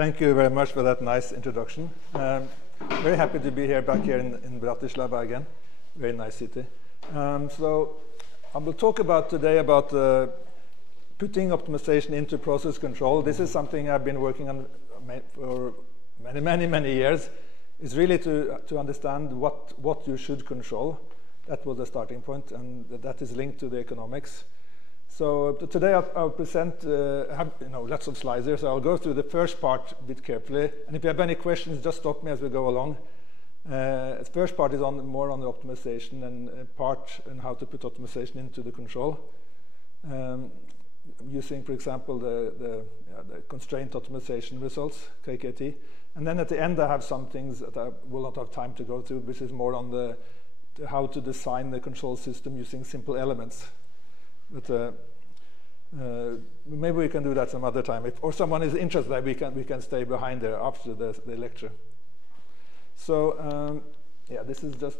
Thank you very much for that nice introduction. Very happy to be here back here in Bratislava again. Very nice city. So I will talk today about putting optimization into process control. This is something I've been working on for many years. It's really to understand what you should control. That was the starting point, and that is linked to the economics. So today I'll present, have lots of slides here, so I'll go through the first part a bit carefully. And if you have any questions, just stop me as we go along. The first part is more on the optimization and part and how to put optimization into the control. Using, for example, the constraint optimization results, KKT. And then at the end I have some things that I will not have time to go through, which is more on how to design the control system using simple elements. But maybe we can do that some other time. Or someone is interested, we can stay behind there after the lecture. So yeah, this is just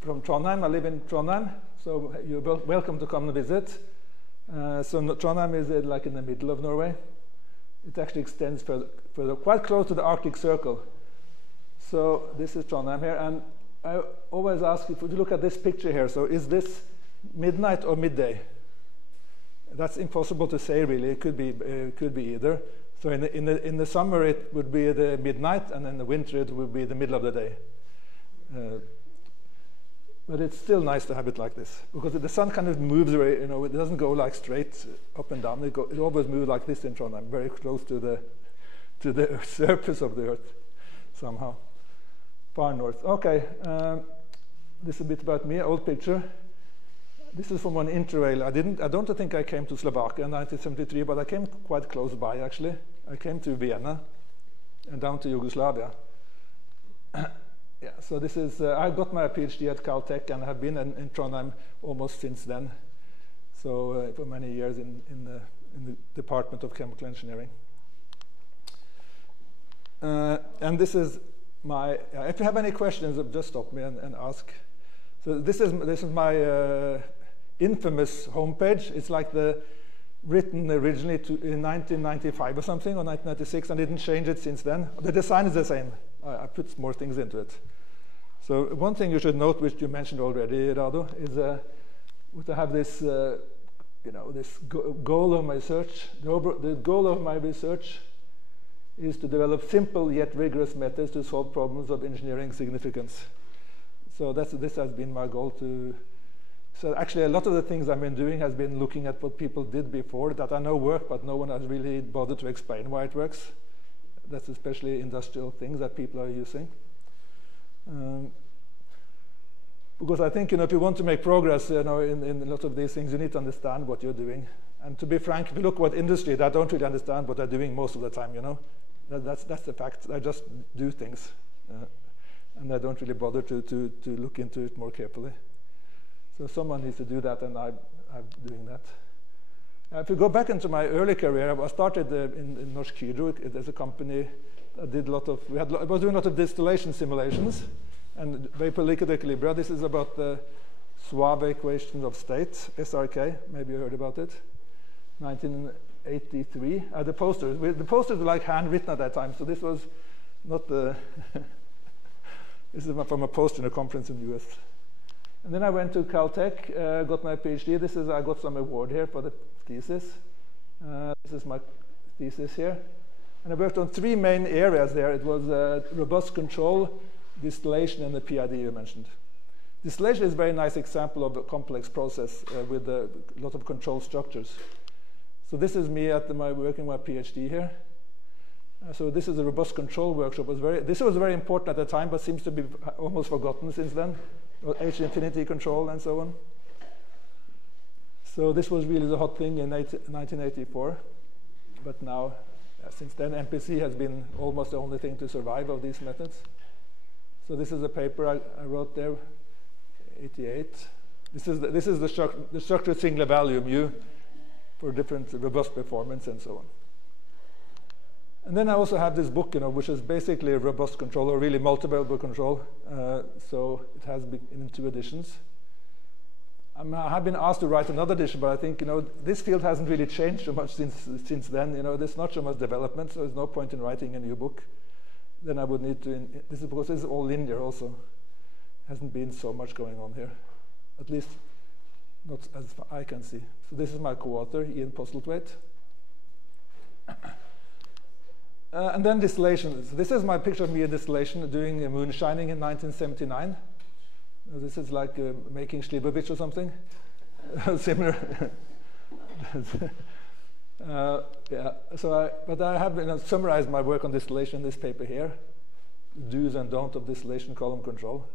from Trondheim. I live in Trondheim, so you're welcome to come and visit. So Trondheim is like in the middle of Norway. It actually extends further, quite close to the Arctic Circle. So this is Trondheim here, and I always ask, if you look at this picture here, so is this midnight or midday? That's impossible to say, really. It could be either. So in the summer it would be the midnight, and in the winter it would be the middle of the day. But it's still nice to have it like this, because the sun kind of moves away. It doesn't go like straight up and down. It always moves like this in Trondheim, very close to the surface of the earth, somehow. Far north. Okay, this is a bit about me. Old picture. This is from an interrail. I don't think I came to Slovakia in 1973, but I came quite close by, actually. I came to Vienna and down to Yugoslavia. Yeah, so this is, I got my PhD at Caltech and have been in Trondheim almost since then. So for many years in the Department of Chemical Engineering. And this is my, if you have any questions, just stop me and ask. So this is my infamous homepage. It's like written originally in 1995 or something, or 1996, and I didn't change it since then. The design is the same. I put more things into it. So one thing you should note, which you mentioned already, Rado, is to have this, this goal of my research. The goal of my research is to develop simple yet rigorous methods to solve problems of engineering significance. So this has been my goal to. So actually, a lot of the things I've been doing has been looking at what people did before that I know work, but no one has really bothered to explain why it works. That's especially industrial things that people are using. Because I think if you want to make progress, in a lot of these things, you need to understand what you're doing. And to be frank, if you look at industry, they don't really understand what they're doing most of the time. That's the fact. I just do things. And I don't really bother to look into it more carefully. So someone needs to do that, and I'm doing that. If you go back into my early career, I started in Norsk Hydro. There's a company that did I was doing a lot of distillation simulations and vapor liquid equilibria. This is about the suave equation of state, SRK. Maybe you heard about it. 1983. The posters were like handwritten at that time, so this was not the. This is from a poster in a conference in the US. And then I went to Caltech, got my PhD. I got some award here for the thesis. This is my thesis here. And I worked on 3 main areas there. It was robust control, distillation, and the PID you mentioned. Distillation is a very nice example of a complex process with a lot of control structures. So this is me working my PhD here. So this is a robust control workshop. This was very important at the time, but seems to be almost forgotten since then. H infinity control and so on. So this was really the hot thing in 1984. But now, since then, MPC has been almost the only thing to survive of these methods. So this is a paper I wrote there, 88. This is the structured singular value mu for different robust performance and so on. And then I also have this book, which is basically a robust control, or really multivariable control. So it has been in 2 editions. I have been asked to write another edition, but I think, this field hasn't really changed so much since then. There's not so much development, so there's no point in writing a new book. Then I would need to, this is because this is all linear also. Hasn't been so much going on here, at least not as I can see. So this is my co-author, Ian Postlethwaite. And then distillation. So this is my picture of me in distillation doing moonshining in 1979. This is like making Slivovich or something. Similar. Yeah. But I have summarized my work on distillation in this paper here. Do's and don'ts of distillation column control.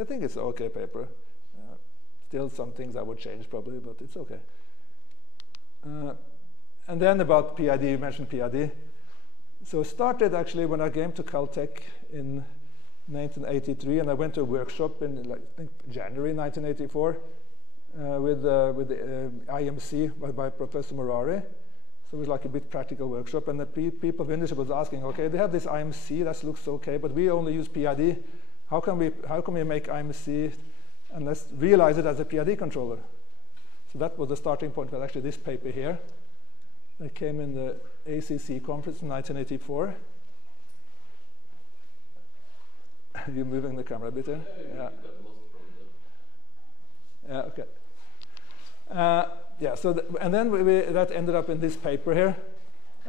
I think it's an okay paper. Still some things I would change probably, but it's okay. And then about PID, you mentioned PID. So it started actually when I came to Caltech in 1983, and I went to a workshop in I think January 1984 with the IMC by Professor Morari. So it was like a bit practical workshop, and the people of industry was asking, okay, they have this IMC that looks okay, but we only use PID. How can we make IMC and let's realize it as a PID controller? So that was the starting point for actually this paper here. That came in the ACC conference in 1984. You're moving the camera a bit here? Yeah. Yeah, okay. Yeah, so and then that ended up in this paper here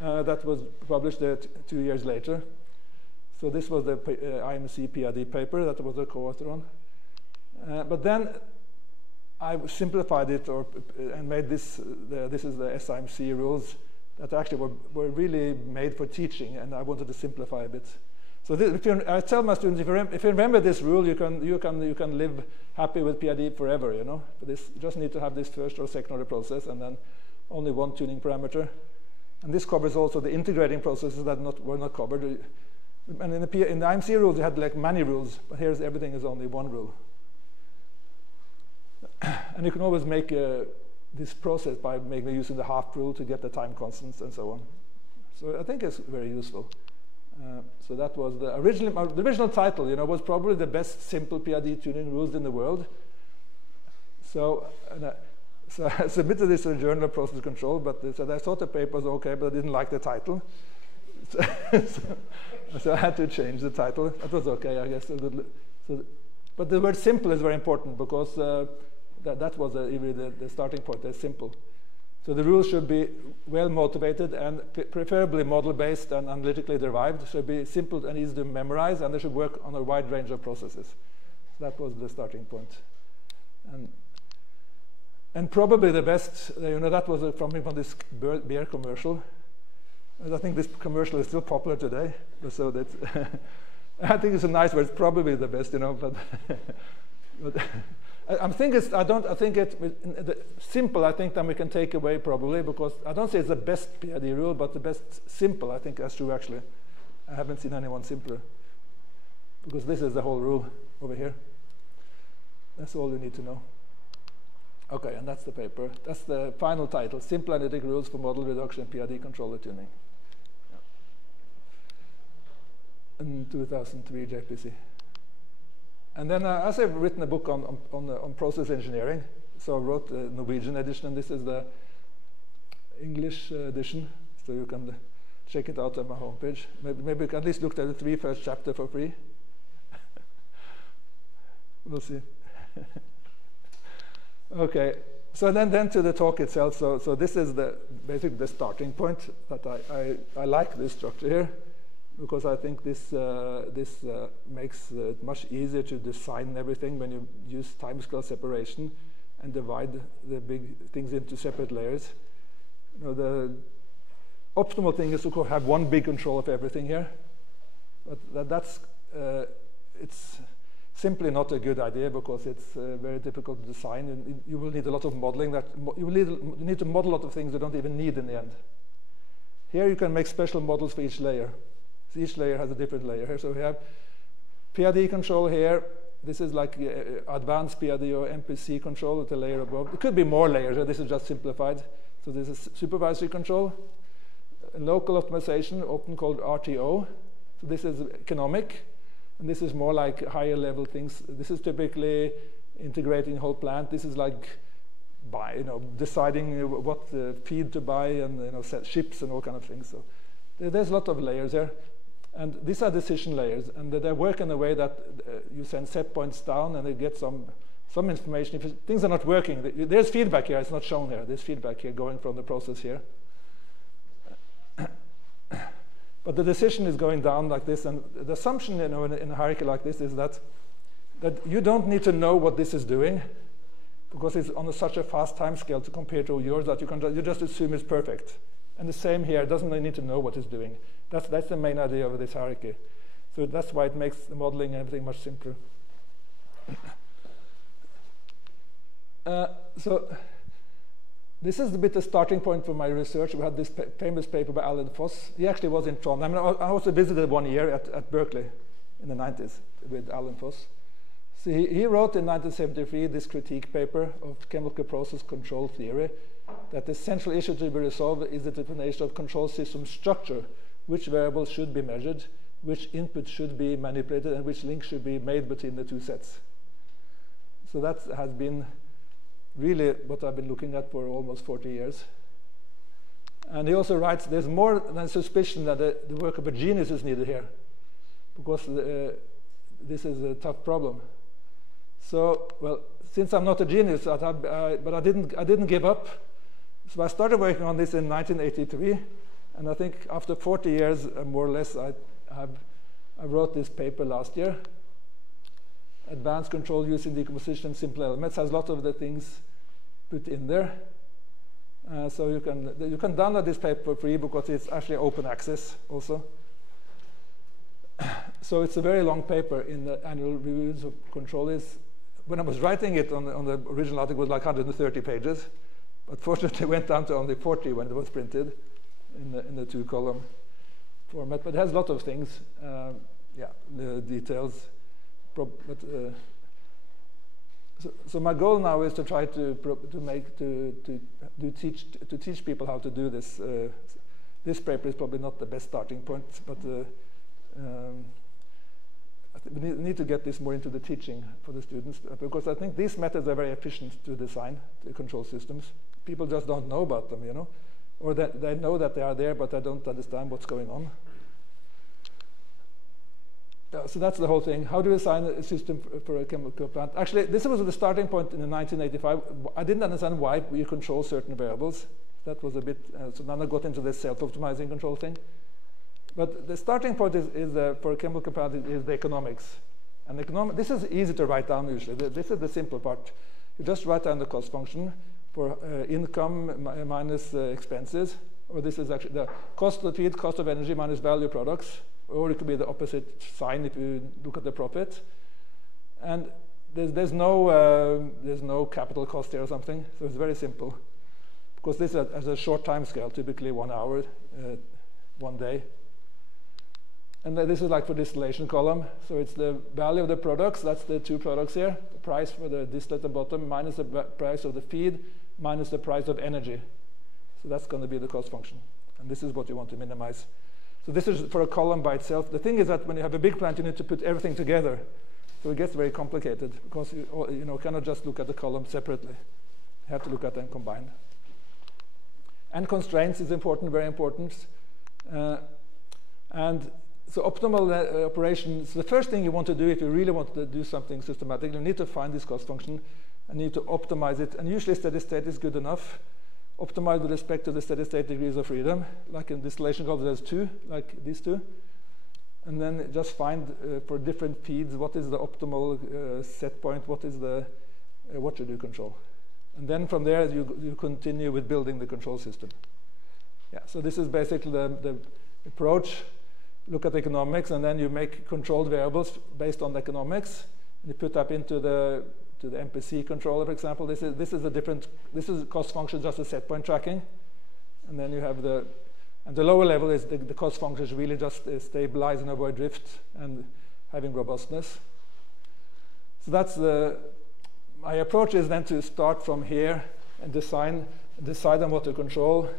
that was published 2 years later. So this was the IMC PID paper that I was a co-author on. But then I simplified it and made this, this is the SIMC rules that actually were really made for teaching, and I wanted to simplify a bit. So I tell my students, if you remember this rule, you can live happy with PID forever, But you just need to have this first or second order process, and then only one tuning parameter. And this covers also the integrating processes that were not covered. And in the IMC rules, you had like many rules, but here's everything is only one rule. And you can always make this process by using the half rule to get the time constants and so on. So I think it's very useful. So that was the original title, was probably the best simple PID tuning rules in the world. So I submitted this to the Journal of Process Control, but I thought the paper was okay, but I didn't like the title. So I had to change the title. That was okay, I guess. But the word simple is very important because that was even the starting point. They're simple. So the rules should be well motivated and preferably model-based and analytically derived. Should be simple and easy to memorize, and they should work on a wide range of processes. So that was the starting point. And probably the best, that was from this beer commercial. And I think this commercial is still popular today. So that's I think it's a nice word. It's probably the best, but I think simple. I think then we can take away probably, because I don't say it's the best PID rule, but the best simple. I think that's true actually. I haven't seen anyone simpler, because this is the whole rule over here. That's all you need to know. Okay, and that's the paper. That's the final title: Simple Analytic Rules for Model Reduction PID Controller Tuning. In 2003 JPC. And then as I've written a book on process engineering, so I wrote the Norwegian edition, and this is the English edition, so you can check it out on my homepage. Maybe you can at least look at the first chapter for free. We'll see. Okay, so then to the talk itself. So this is basically the starting point. That I like this structure here, because I think this makes it much easier to design everything when you use timescale separation and divide the big things into separate layers. The optimal thing is to have one big control of everything here, but that's it's simply not a good idea, because it's very difficult to design. You will need a lot of modeling. You need to model a lot of things you don't even need in the end. Here you can make special models for each layer. So each layer has a different layer here. So we have PID control here. This is like advanced PID or MPC control at the layer above. It could be more layers. This is just simplified. So this is supervisory control. Local optimization, often called RTO. So this is economic. And this is more like higher level things. This is typically integrating whole plant. This is like buy, deciding what feed to buy, and set ships and all kind of things. So there's a lot of layers there, and these are decision layers, and they work in a way that you send set points down, and they get some information. If things are not working, there's feedback here. It's not shown here. There's feedback here going from the process here. But the decision is going down like this, and the assumption, in a hierarchy like this, is that you don't need to know what this is doing, because it's on such a fast time scale to compare to yours that you just assume it's perfect. And the same here, it doesn't need to know what it's doing. That's the main idea of this hierarchy. So that's why it makes the modeling and everything much simpler. So this is a bit the starting point for my research. We had this famous paper by Alan Foss. He actually was in Trondheim. I also visited 1 year at Berkeley in the 90s with Alan Foss. So he wrote in 1973 this critique paper of chemical process control theory, that the central issue to be resolved is the definition of control system structure, which variables should be measured, which input should be manipulated, and which links should be made between the two sets. So that has been really what I've been looking at for almost 40 years. And he also writes, there's more than suspicion that the work of a genius is needed here, because this is a tough problem. So, well, since I'm not a genius, but I didn't give up. So I started working on this in 1983, and I think after 40 years, more or less, I wrote this paper last year. Advanced control using decomposition and simple elements has a lot of the things put in there. So you can download this paper for free, because it's actually open access also. So it's a very long paper in the annual reviews of control. When I was writing it on the original article, it was like 130 pages, but fortunately it went down to only 40 when it was printed in the 2-column format. But it has a lot of things, the details. So my goal now is to try to teach people how to do this. This paper is probably not the best starting point, but we need to get this more into the teaching for the students, because I think these methods are very efficient to design the control systems. People just don't know about them, or that they know that they are there, but they don't understand what's going on. So that's the whole thing. How do you design a system for a chemical plant? Actually, this was the starting point in 1985. I didn't understand why we control certain variables. That was a bit, so then I got into this self-optimizing control thing. But the starting point for a chemical plant is the economics. And this is easy to write down usually. This is the simple part. You just write down the cost function for income minus expenses. Or this is actually the cost of feed, cost of energy minus value products. Or it could be the opposite sign if you look at the profit. And there's no capital cost here or something, so it's very simple. Because this has a short time scale, typically 1 hour, 1 day. And this is like for distillation column. So it's the value of the products, that's the 2 products here. The price for the distillate at the bottom minus the price of the feed minus the price of energy. So that's going to be the cost function. And this is what you want to minimize. So this is for a column by itself. The thing is that when you have a big plant, you need to put everything together. So it gets very complicated, because you cannot just look at the column separately. You have to look at them combined. And constraints is important, very important. And so optimal operations, the first thing you want to do if you really want to do something systematic, you need to find this cost function and need to optimize it. And usually steady state is good enough. Optimize with respect to the steady state degrees of freedom. Like in distillation column, there's 2, like these 2. And then just find for different feeds what is the optimal set point, what is the what should you control. And then from there you continue with building the control system. Yeah, so this is basically the approach. Look at economics, and then you make controlled variables based on the economics. And you put up into the MPC controller, for example. This is a cost function, just a set point tracking. And then you have the lower level is the cost function is really just stabilize and avoid drift and having robustness. So that's my approach is then to start from here and decide on what to control,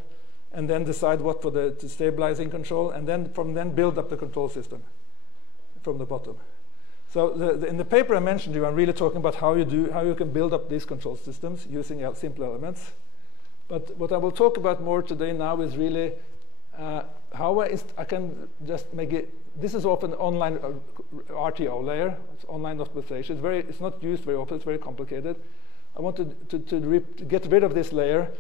and then decide what for the stabilizing control, and then build up the control system from the bottom. So in the paper I mentioned you, I'm really talking about how you can build up these control systems using simple elements. But what I will talk about more today now is really how I can just make it. This is often online RTO layer. It's online optimization. It's not used very often. It's very complicated. I want to get rid of this layer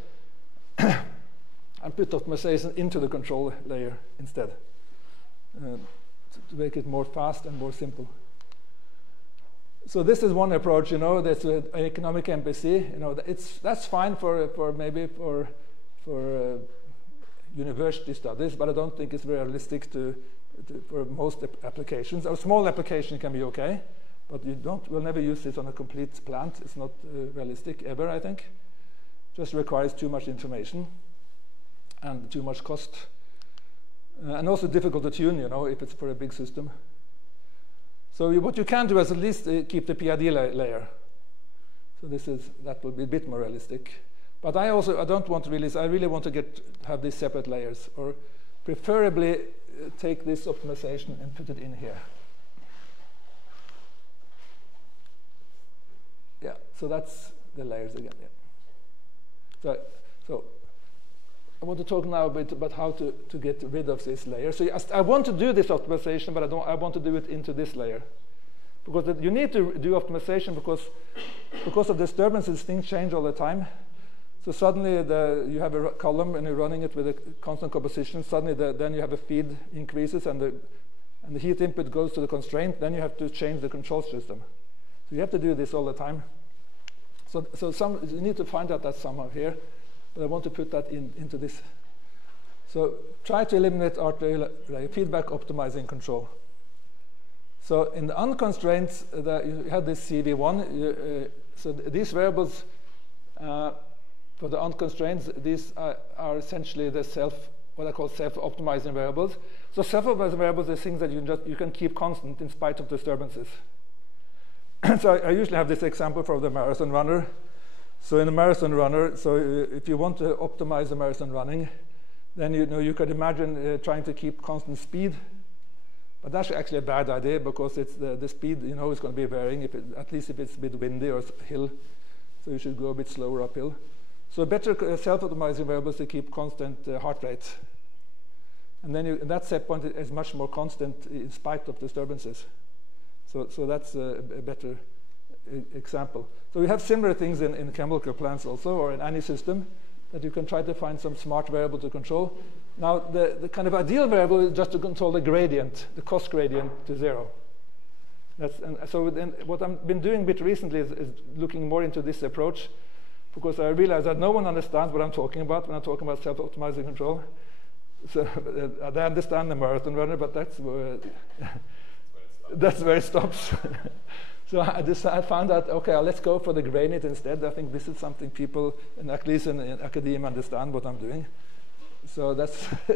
and put optimization into the control layer instead, to make it more fast and more simple. So this is one approach. That's an economic MPC. That's fine for maybe for university studies, but I don't think it's very realistic for most applications. A small application can be okay, but we'll never use this on a complete plant. It's not realistic ever, I think. Just requires too much information and too much cost, and also difficult to tune. If it's for a big system. So what you can do is at least keep the PID layer. So that will be a bit more realistic. But I don't want to release. I really want to have these separate layers, or preferably take this optimization and put it in here. Yeah. So that's the layers again. Yeah. So I want to talk now a bit about how to get rid of this layer. So I want to do this optimization, but I want to do it into this layer. Because you need to do optimization because of disturbances, things change all the time. So suddenly you have a column and you're running it with a constant composition. Suddenly then you have a feed increases and the heat input goes to the constraint. Then you have to change the control system. So you have to do this all the time. So you need to find out that somehow here. But I want to put that into this. So try to eliminate feedback optimizing control. So in the unconstraints, you have this CV1. So these variables for the unconstraints, these are essentially what I call self-optimizing variables. So self-optimizing variables are things that you can keep constant in spite of disturbances. So I usually have this example for the marathon runner. So in a marathon runner, if you want to optimize the marathon running, then you could imagine trying to keep constant speed. But that's actually a bad idea because it's the speed is going to be varying, at least if it's a bit windy or hill. So you should go a bit slower uphill. So better self-optimizing variables to keep constant heart rate. And then that set point is much more constant in spite of disturbances. So that's a better example. So we have similar things in chemical plants also, or in any system, that you can try to find some smart variable to control. Now, the kind of ideal variable is just to control the gradient, the cost gradient to 0. So what I've been doing a bit recently is looking more into this approach, because I realize that no one understands what I'm talking about when I'm talking about self-optimizing control. So they understand the marathon runner, but that's where it stops. So I found out, okay, let's go for the gradient instead. I think this is something people, at least in academia, understand what I'm doing. So that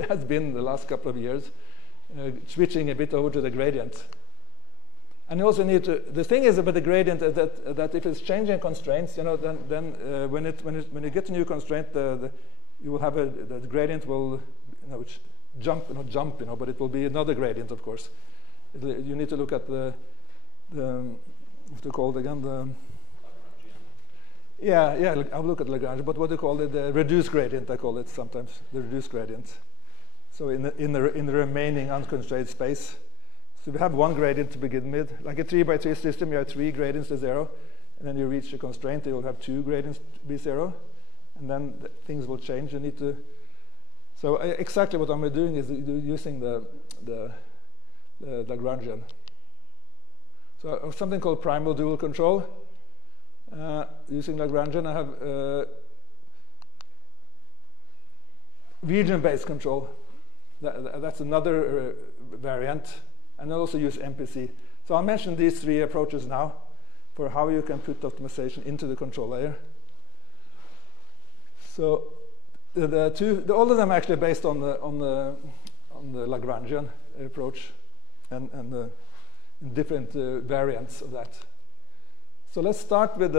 has been the last couple of years, switching a bit over to the gradient. And you also need to, the thing is about the gradient that if it's changing constraints, then when you get a new constraint, you will have the gradient will jump, not jump, but it will be another gradient, of course. You need to look at the what's it called again? I'll look at Lagrange, but what do you call it? The reduced gradient, I call it sometimes, the reduced gradient. So in the remaining unconstrained space. So we have one gradient to begin with. Like a 3x3 system, you have 3 gradients to 0, and then you reach a constraint, you will have 2 gradients to be 0, and then things will change. You need to. So exactly what I'm doing is using the Lagrangian. So something called primal dual control. Using Lagrangian, I have region-based control. That's another variant. And I also use MPC. So I'll mention these 3 approaches now for how you can put optimization into the control layer. So all of them are actually based on the Lagrangian approach and the different variants of that. So let's start with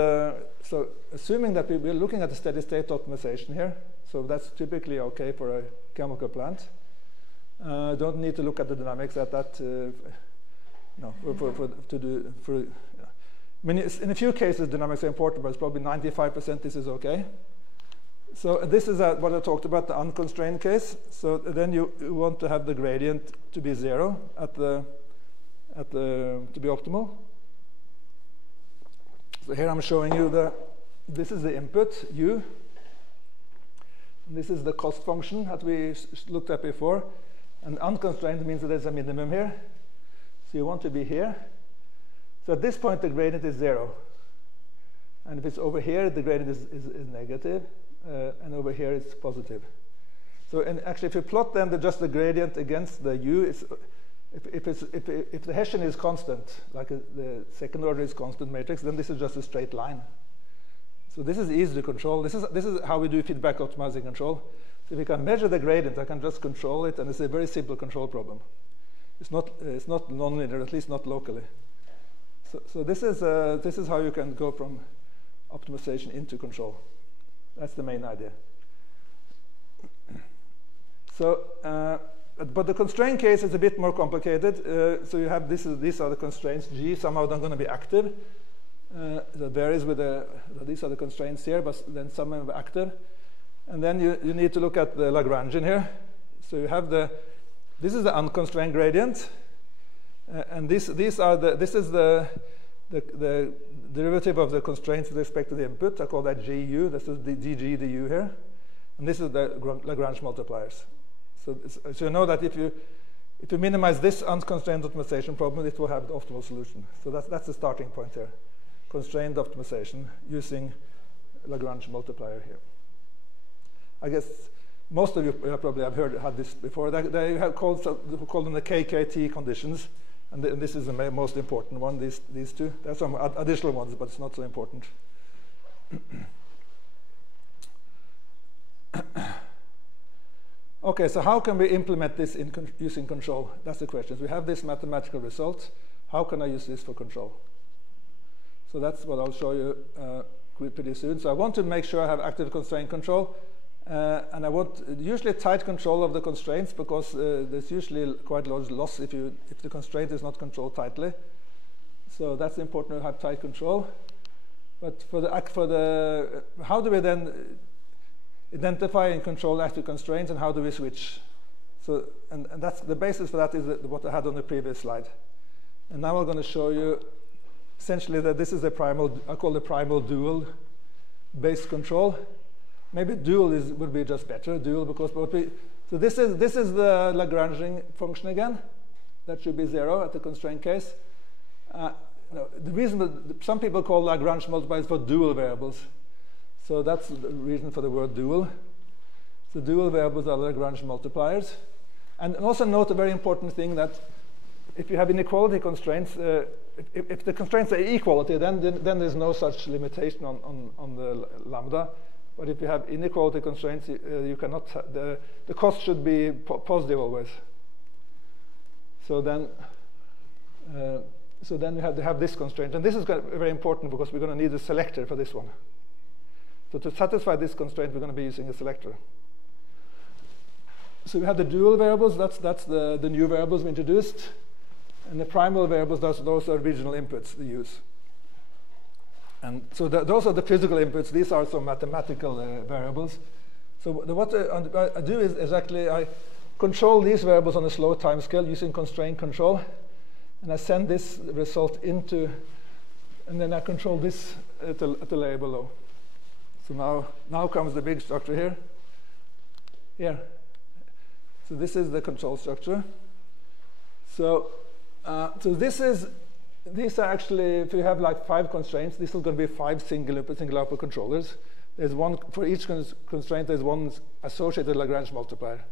so assuming that we're looking at the steady state optimization here. So that's typically okay for a chemical plant. Don't need to look at the dynamics at that No, I mean, in a few cases, dynamics are important, but it's probably 95% this is okay. So this is what I talked about, the unconstrained case. So then you want to have the gradient to be 0 to be optimal. So here I'm showing you this is the input, u. And this is the cost function that we looked at before. And unconstrained means that there's a minimum here. So you want to be here. So at this point, the gradient is 0. And if it's over here, the gradient is negative. And over here, it's positive. So actually, if you plot then just the gradient against the u, if the Hessian is constant, like the second order is constant matrix, then this is just a straight line. So this is easy to control. This is how we do feedback optimizing control. So if we can measure the gradient, I can just control it, and it's a very simple control problem. It's not nonlinear, at least not locally. So this is how you can go from optimization into control. That's the main idea. So, but the constraint case is a bit more complicated. So you have these are the constraints. G, somehow they're going to be active. That varies with these are the constraints here, but then some are active. And then you need to look at the Lagrangian here. So you have this is the unconstrained gradient, and this is the derivative of the constraints with respect to the input. I call that GU. This is the dg du here, and this is the Lagrange multipliers. So you know that if you minimize this unconstrained optimization problem, it will have the optimal solution. So that's the starting point here. Constrained optimization using Lagrange multiplier here. I guess most of you probably have had this before. They have called them the KKT conditions, and this is the most important one. These two. There are some additional ones, but it's not so important. Okay, so how can we implement this using control? That's the question. So we have this mathematical result. How can I use this for control? So that's what I'll show you pretty soon. So I want to make sure I have active constraint control. And I want usually tight control of the constraints, because there's usually quite large loss if the constraint is not controlled tightly. So that's important to have tight control. But how do we then identify and control active constraints, and how do we switch? So and that's the basis for that is what I had on the previous slide. And now I'm going to show you essentially that this is the primal. I call the primal dual based control. Maybe dual would be just better, dual, because so this is the Lagrangian function again. That should be 0 at the constraint case. The reason that some people call Lagrange multipliers for dual variables. So that's the reason for the word dual. So dual variables are Lagrange multipliers. And also note a very important thing, that if you have inequality constraints, if the constraints are equality, then there's no such limitation on the lambda. But if you have inequality constraints, you cannot. The cost should be positive always. So then we have to have this constraint, and this is very important because we're going to need a selector for this one. So to satisfy this constraint, we're going to be using a selector. So we have the dual variables. That's the new variables we introduced, and the primal variables. Those are original inputs we use. And so those are the physical inputs. These are some mathematical variables. So what I do is actually I control these variables on a slow time scale using constraint control. And I send this result into, and then I control this at the layer below. So now comes the big structure here. Here. So this is the control structure. So these are actually, if you have like 5 constraints, this is going to be 5 single output controllers. There's one for each constraint. There's one associated Lagrange multiplier.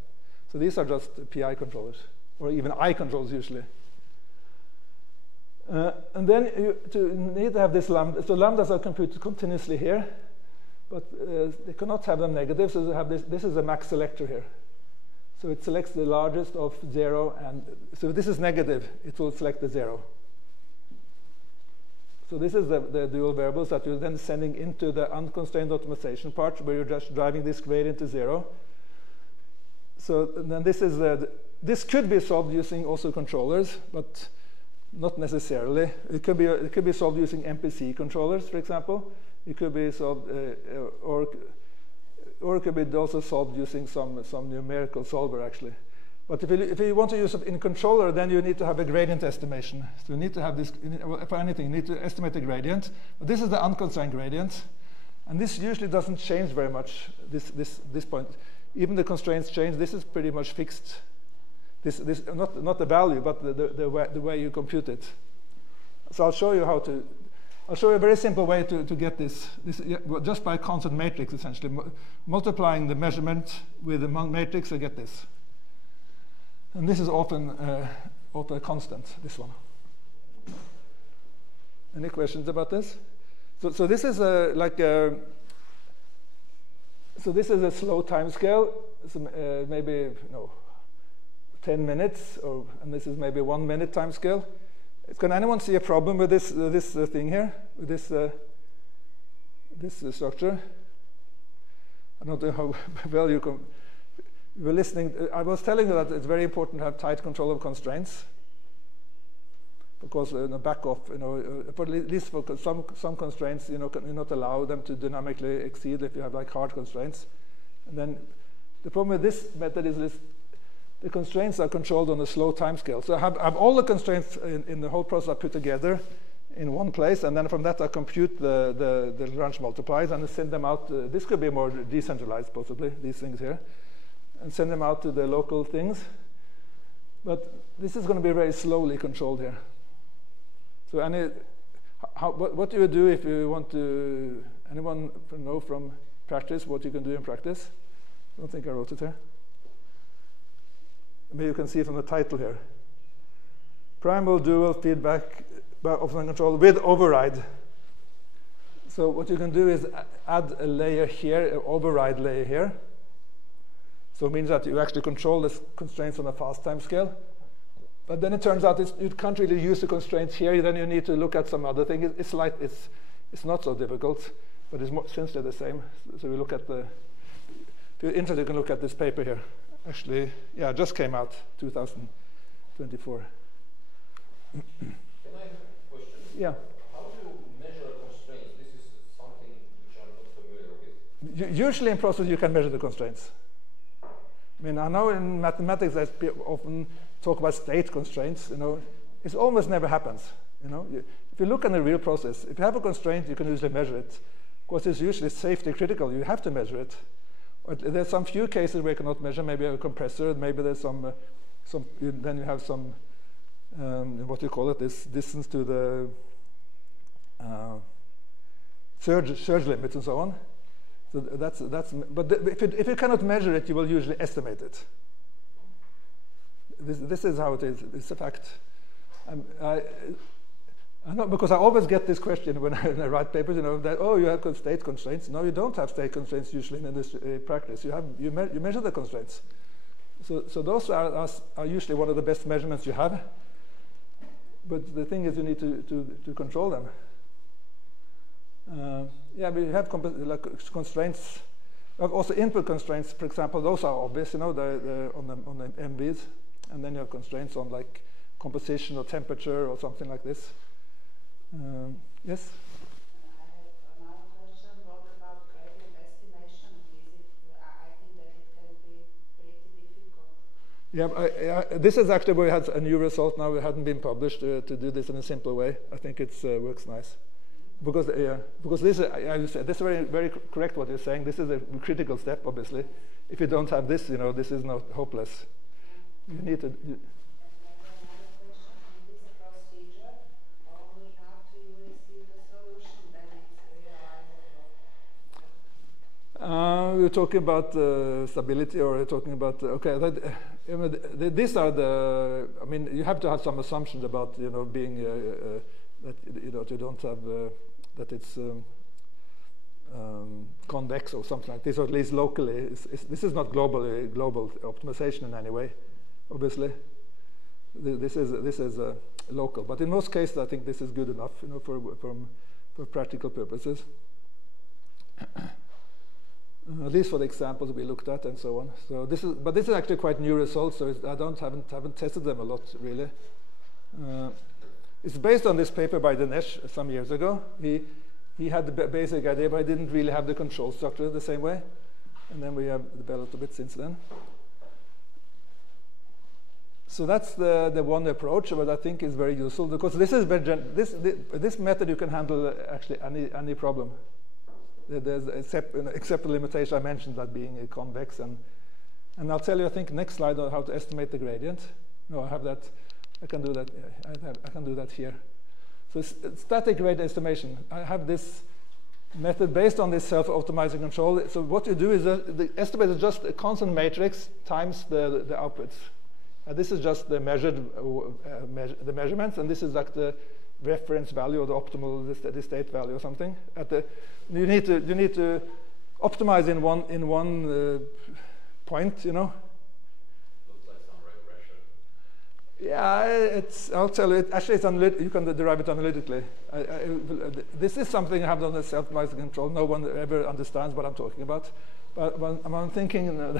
So these are just PI controllers, or even I controls usually. And then you need to have this lambda. So lambdas are computed continuously here, but they cannot have them negative. So they have this. This is a max selector here. So it selects the largest of 0, and so if this is negative, it will select the 0. So this is the dual variables that you're then sending into the unconstrained optimization part, where you're just driving this gradient to 0. So then this could be solved using also controllers, but Not necessarily. It could be solved using MPC controllers, for example. It could be solved, or it could be also solved using some numerical solver, actually. But if you want to use it in controller, then you need to have a gradient estimation. So you need to have this, for anything, you need to estimate the gradient. But this is the unconstrained gradient. And this usually doesn't change very much, this point. Even the constraints change. This is pretty much fixed. Not the value, but the way you compute it. So I'll show you I'll show you a very simple way to get this just by constant matrix, essentially. Multiplying the measurement with the matrix, I get this. And this is often a constant, this one. Any questions about this? So this is so this is a slow time scale. So maybe 10 minutes, and this is maybe 1 minute time scale. Can anyone see a problem with this thing here, with this structure? I don't know how well you can. You were listening. I was telling you that it's very important to have tight control of constraints, because back off, for at least for some constraints, you're not allow them to dynamically exceed if you have like hard constraints. And then the problem with this method is the constraints are controlled on a slow time scale. So I have all the constraints in the whole process I put together in one place, and then from that I compute the Lagrange multipliers and send them out. This could be more decentralized, possibly, these things here, and send them out to the local things. But this is going to be very slowly controlled here. So what do you do if you want to, anyone know from practice what you can do in practice? I don't think I wrote it here. Maybe you can see from the title here. Primal dual feedback of control with override. So what you can do is add a layer here, an override layer here. So it means that you actually control the constraints on a fast time scale. But then it turns out you can't really use the constraints here. Then you need to look at some other thing. It's not so difficult, but it's essentially the same. So we look at if you're interested, you can look at this paper here. Actually, yeah, it just came out, 2024. Can I have a question? Yeah. How do you measure constraints? This is something which I'm not familiar with. Usually in process, you can measure the constraints. I mean, I know in mathematics I often talk about state constraints. It almost never happens. If you look at a real process, if you have a constraint, you can usually measure it. Of course, it's usually safety critical. You have to measure it. But there's some few cases where you cannot measure. Maybe a compressor. Maybe there's then you have some what do you call it? This distance to the surge limits and so on. So that's. But if you cannot measure it, you will usually estimate it. This is how it is. It's a fact. I know, because I always get this question when I write papers. That you have state constraints. No, you don't have state constraints usually in industry practice. You measure the constraints. So those are usually one of the best measurements you have. But the thing is, you need to control them. Yeah, we have constraints. We have also input constraints. For example, those are obvious. They're on the MVs, and then you have constraints on like composition or temperature or something like this. Yes? I have another question. What about gradient estimation? I think that it can be pretty difficult. Yeah, this is actually where we had a new result now. It hadn't been published to do this in a simple way. I think it works nice. Because this is very, very correct what you're saying. This is a critical step, obviously. If you don't have this, this is not hopeless. You need to. We're talking about stability, or talking about these are the. I mean, you have to have some assumptions about being that you don't have that it's convex or something like this, or at least locally. This is not global optimization in any way, obviously. This is local, but in most cases, I think this is good enough, for practical purposes. At least for the examples we looked at and so on. So this is actually quite new results. So I haven't tested them a lot really. It's based on this paper by Dinesh some years ago. He had the basic idea, but he didn't really have the control structure the same way. And then we have developed a bit since then. So that's the one approach, but I think is very useful because this is this method you can handle actually any problem. There's except the limitation I mentioned, that being convex, and I'll tell you I think next slide on how to estimate the gradient. No, I have that. I can do that. I can do that here. So static gradient estimation. I have this method based on this self-optimizing control. So what you do is the estimate is just a constant matrix times the outputs. This is just the the measurements, and this is like the reference value or the optimal the state value or something. You need to optimize in one point, you know. Looks like some regression. Yeah, I'll tell you. Actually, it's you can derive it analytically. This is something I have done as self-optimizing control. No one ever understands what I'm talking about. But when I'm thinking.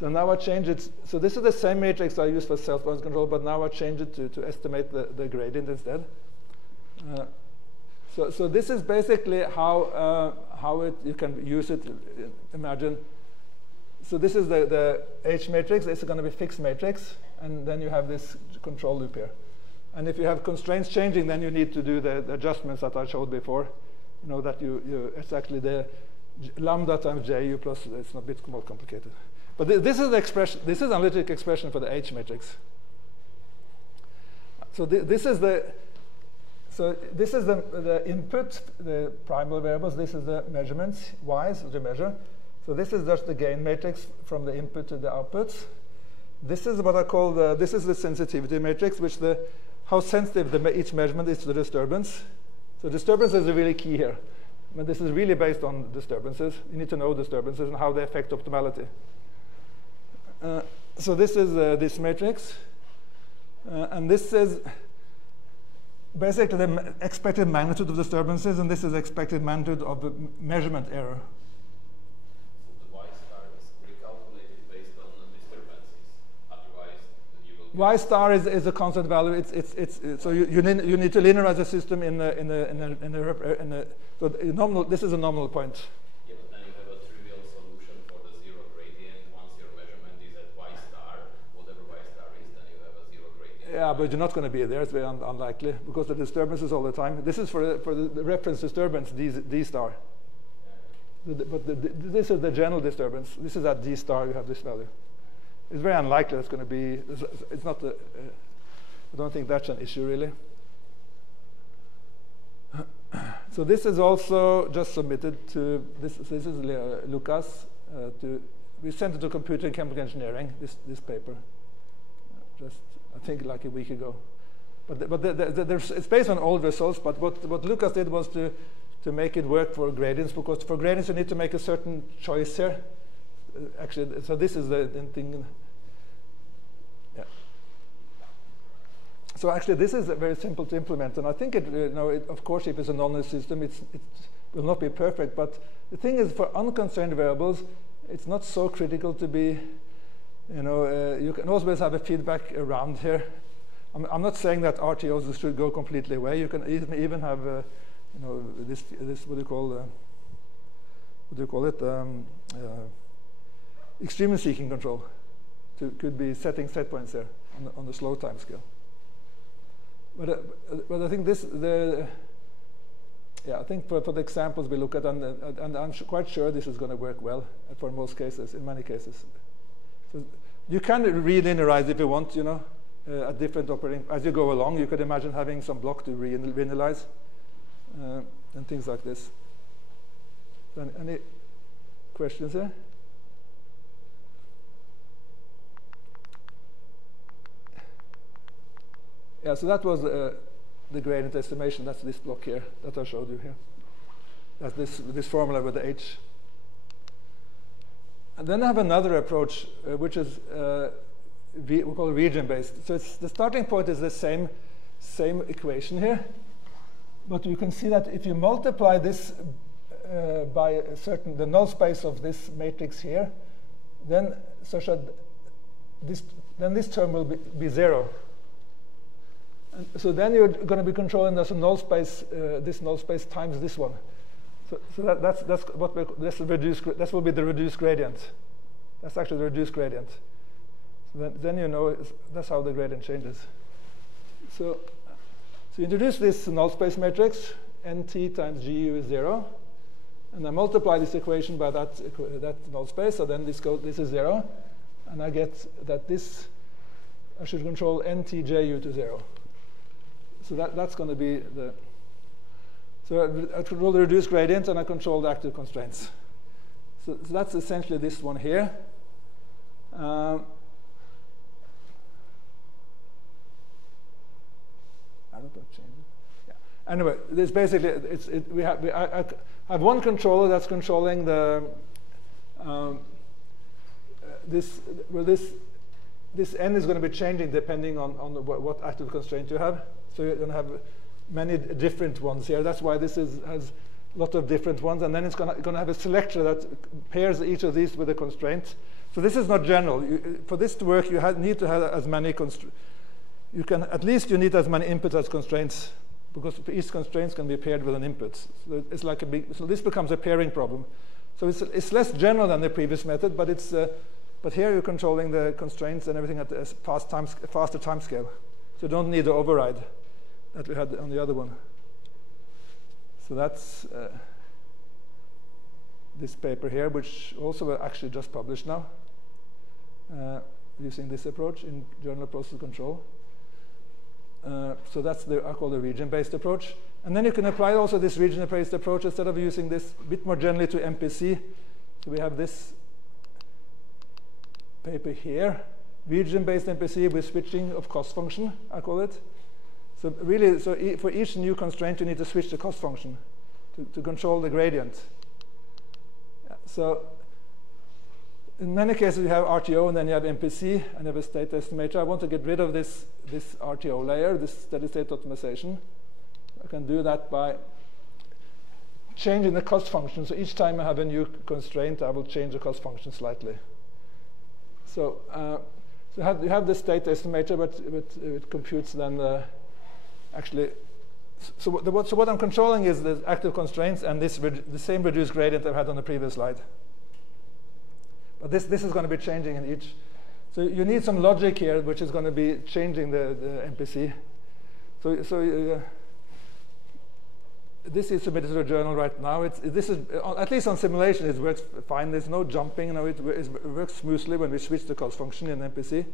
So now I change it. So this is the same matrix I use for self-optimizing control, but now I change it to estimate the gradient instead. So this is basically how you can use it. Imagine. So this is the H matrix. It's going to be fixed matrix, and then you have this control loop here. And if you have constraints changing, then you need to do the adjustments that I showed before. You know that it's actually the lambda times Ju plus. It's a bit more complicated. But this is the expression. This is analytic expression for the H matrix. So this is the input, the primal variables. This is the measurements, y's, the measure. So this is just the gain matrix from the input to the outputs. This is what I call this is the sensitivity matrix, which how sensitive each measurement is to the disturbance. So disturbance is really key here. I mean, this is really based on disturbances. You need to know disturbances and how they affect optimality. So this is this matrix, and this is basically the expected magnitude of disturbances, and this is expected magnitude of the measurement error. So the y star is recalculated based on the disturbances. Otherwise, you will. Y star is a constant value. So you need to linearize the system so nominal. This is a nominal point. Yeah, but then you have a trivial solution for the zero gradient. Once your measurement is at y star, whatever y star is, then you have a zero gradient. Yeah, but you're not going to be there. It's very unlikely because the disturbances all the time. This is for the reference disturbance, D star. Yeah. This is the general disturbance. This is at D star. You have this value. It's very unlikely it's going to be. It's not. I don't think that's an issue really. So this is also just submitted to this. This is Lucas. We sent it to Computer and Chemical Engineering. This paper, just I think like a week ago. But it's based on old results. But what Lucas did was to make it work for gradients, because for gradients you need to make a certain choice here. Actually, so this is the thing. Yeah. So actually, this is very simple to implement, and I think of course, if it's a nonlinear system, it will not be perfect. But the thing is, for unconstrained variables, it's not so critical to be. You can always have a feedback around here. I'm not saying that RTOs should go completely away. You can even have, this what do you call it? Extremely seeking control. Could be setting set points there on the slow time scale. But I think I think for the examples we look at, and I'm quite sure this is going to work well for most cases, in many cases. So you can re-linearize if you want, at different operating. As you go along, you could imagine having some block to re-linearize and things like this. So any questions here? Yeah, so that was the gradient estimation. That's this block here that I showed you here. That's this formula with the H. And then I have another approach, which is we call region-based. So the starting point is the same equation here, but you can see that if you multiply this by the null space of this matrix here, then this term will be 0. And so then you're going to be controlling this null space times this one. So that's what that will be the reduced gradient. That's actually the reduced gradient. So then you know that's how the gradient changes. So you introduce this null space matrix, nt times gu is 0, and I multiply this equation by that null space. So then this is 0, and I get that I should control ntju to 0. So that's going to be the. So I control the reduced gradient, and I control the active constraints. So that's essentially this one here. I don't know, change it. Yeah. Anyway, this basically I have one controller that's controlling the this n is going to be changing depending on what active constraint you have. So you're going to have many different ones here. That's why this has a lot of different ones. And then it's going to have a selector that pairs each of these with a constraint. So this is not general. For this to work, you need to have as many constraints. At least you need as many inputs as constraints, because each constraint can be paired with an input. So it's like so this becomes a pairing problem. So it's less general than the previous method, but but here you're controlling the constraints and everything at a faster time scale. So you don't need the override that we had on the other one. So that's this paper here, which also actually just published now, using this approach in Journal of Process Control. So that's I call the region-based approach. And then you can apply also this region-based approach instead of using this a bit more generally to MPC. So we have this paper here, region-based MPC with switching of cost function, I call it. So really, for each new constraint, you need to switch the cost function to control the gradient. Yeah, so in many cases, you have RTO, and then you have MPC, and you have a state estimator. I want to get rid of this RTO layer, this steady-state optimization. I can do that by changing the cost function. So each time I have a new constraint, I will change the cost function slightly. So you have the state estimator, but it computes then actually. So what I'm controlling is the active constraints and the same reduced gradient I've had on the previous slide. But this is going to be changing in each. So you need some logic here, which is going to be changing the MPC. This is submitted to the journal right now. This is at least on simulation, it works fine. There's no jumping. It works smoothly when we switch the cost function in MPC.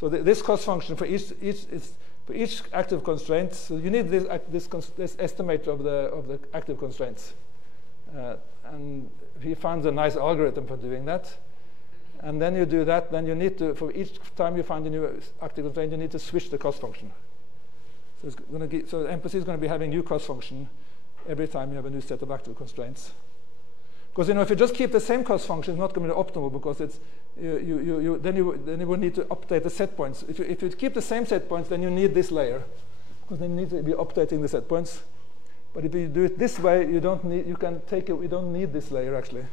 So this cost function for each active constraint. So you need this estimator of the active constraints, and he finds a nice algorithm for doing that. And then you do that. Then you need to, for each time you find a new active constraint, you need to switch the cost function. So it's going to so MPC is going to be having new cost function every time you have a new set of active constraints. Because if you just keep the same cost function, it's not going to be optimal, because it's then you will need to update the set points. If you keep the same set points, then you need this layer, because then you need to be updating the set points. But if you do it this way, you don't need. You can take it. We don't need this layer actually.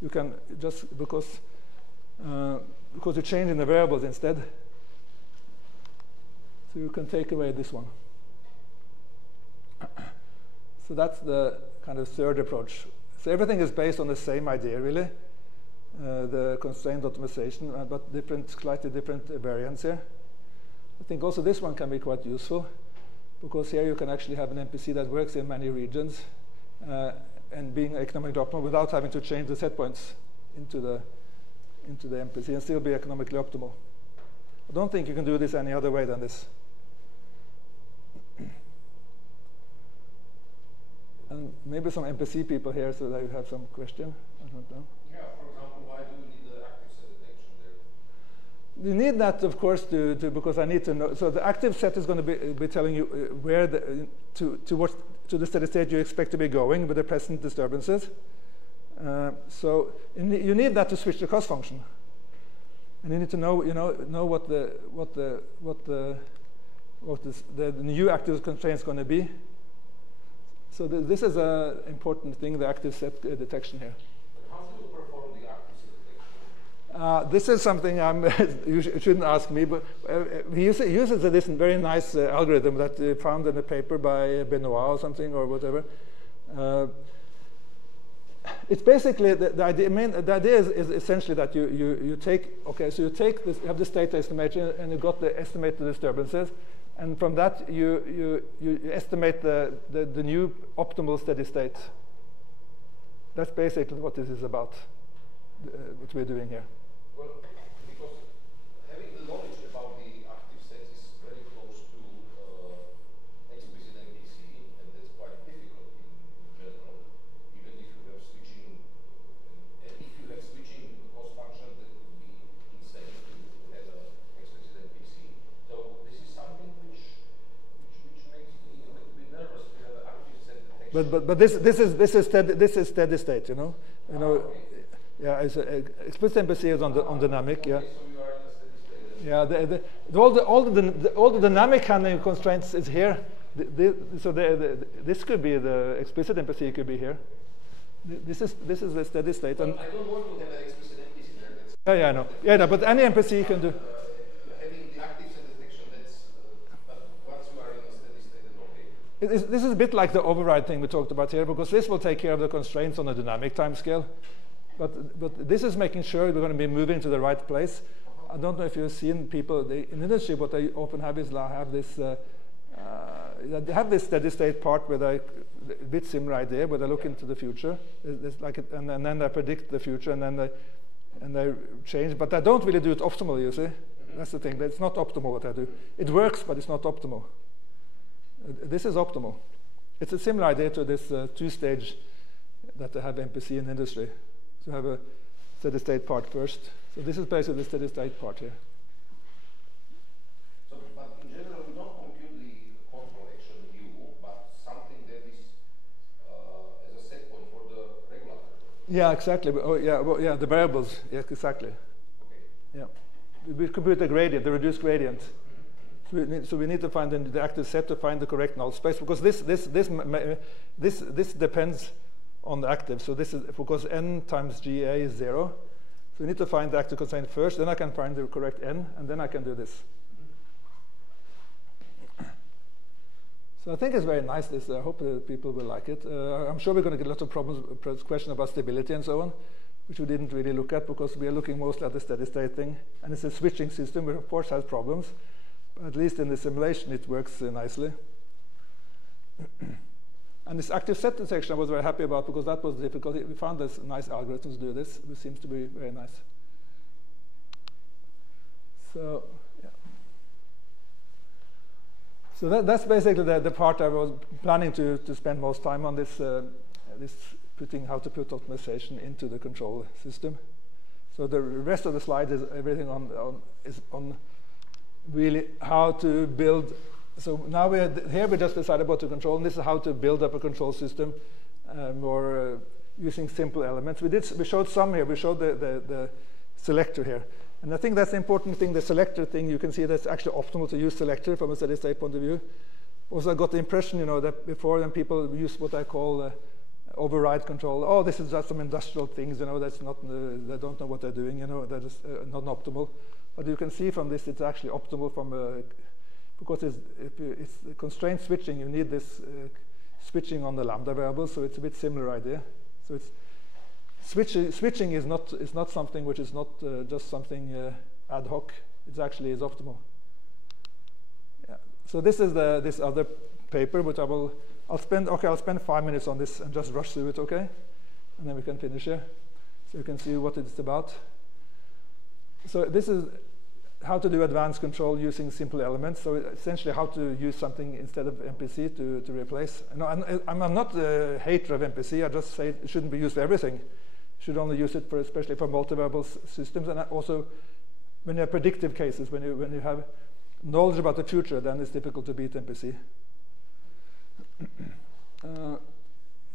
You can just because you're changing the variables instead. So you can take away this one. So that's the kind of third approach. So everything is based on the same idea, really, the constraint optimization, but slightly different variants here. I think also this one can be quite useful, because here you can actually have an MPC that works in many regions and being economically optimal without having to change the set points into the MPC and still be economically optimal. I don't think you can do this any other way than this. And maybe some MPC people here, so they have some question. I don't know. Yeah, for example, why do we need the active set detection there? You need that, of course, because I need to know. So the active set is going to be telling you where to the steady state you expect to be going with the present disturbances. So you need that to switch the cost function, and you need to know what the new active constraint is going to be. So this is an important thing, the active set detection here. But how do you perform the active set This is something you shouldn't ask me, but he uses this very nice algorithm that found in a paper by Benoit or something or whatever. It's basically the idea. The idea is essentially that you take so you take this, you have the state estimation, and you got the estimated disturbances, and from that you estimate the new optimal steady state. That's basically what this is about. What we're doing here. Well, because having the knowledge about the active sets is very close to explicit MPC, and that's quite difficult in general. Even if you have switching, and if you have switching cost function, that would be insane to have an explicit MPC. So this is something which makes me a little bit nervous to have an active set detection. But this is steady state, you know. Okay. Yeah, explicit MPC is on dynamic. Yeah. So you are in a steady state. Yeah. All the dynamic handling constraints is here. This could be the explicit MPC could be here. This is the steady state. Well, I don't want to have an explicit MPC there. Yeah, I know. Yeah, no, but any MPC can do. Having the active set detection, that's but once you are in a steady state, then okay. This is a bit like the override thing we talked about here, because this will take care of the constraints on the dynamic time scale. But this is making sure we're going to be moving to the right place. I don't know if you've seen people in industry. What they often have is they have this steady state part where they a bit similar idea where they look into the future. And then they predict the future, and then they change. But they don't really do it optimally. You see, that's the thing. It's not optimal what I do. It works, but it's not optimal. This is optimal. It's a similar idea to this two-stage that they have MPC in industry. So have a steady state part first. So this is basically the steady state part here. So, but in general, we don't compute the control action U, but something that is as a set point for the regulator. Yeah, exactly. Yeah, the variables. Yeah, exactly. Okay. Yeah, we compute the gradient, the reduced gradient. So we need to find the active set to find the correct null space, because this depends on the active. So this is because n times GA is 0. So we need to find the active constraint first, then I can find the correct n, and then I can do this. So I think it's very nice, this. I hope people will like it. I'm sure we're going to get lots of questions about stability and so on, which we didn't really look at, because we are looking mostly at the steady state thing. And it's a switching system, which of course has problems. But at least in the simulation, it works nicely. And this active set detection I was very happy about, because that was difficult. We found this nice algorithm to do this, which seems to be very nice. So, yeah. So that's basically the part I was planning to spend most time on, this how to put optimization into the control system. So the rest of the slide is everything on really how to build. So now here we just decided about to control, and this is how to build up a control system more using simple elements. We showed some here. We showed the selector here. And I think that's the important thing, the selector thing. You can see that's actually optimal to use selector from a steady state point of view. Also, I got the impression, that before when people use what I call override control, oh, this is just some industrial things, that's not, they don't know what they're doing, they're just not optimal. But you can see from this, it's actually optimal from because it's constraint switching. You need this switching on the lambda variable, so it's a bit similar idea. So it's switching is not something which is not just something ad hoc. It actually is optimal. Yeah. So this is this other paper, which I'll spend 5 minutes on this and just rush through it, okay? And then we can finish here, so you can see what it's about. So this is how to do advanced control using simple elements. So essentially how to use something instead of MPC to replace. No, I'm not a hater of MPC. I just say it shouldn't be used for everything. You should only use it especially for multivariable systems, and also when you have predictive cases, when you have knowledge about the future, then it's difficult to beat MPC.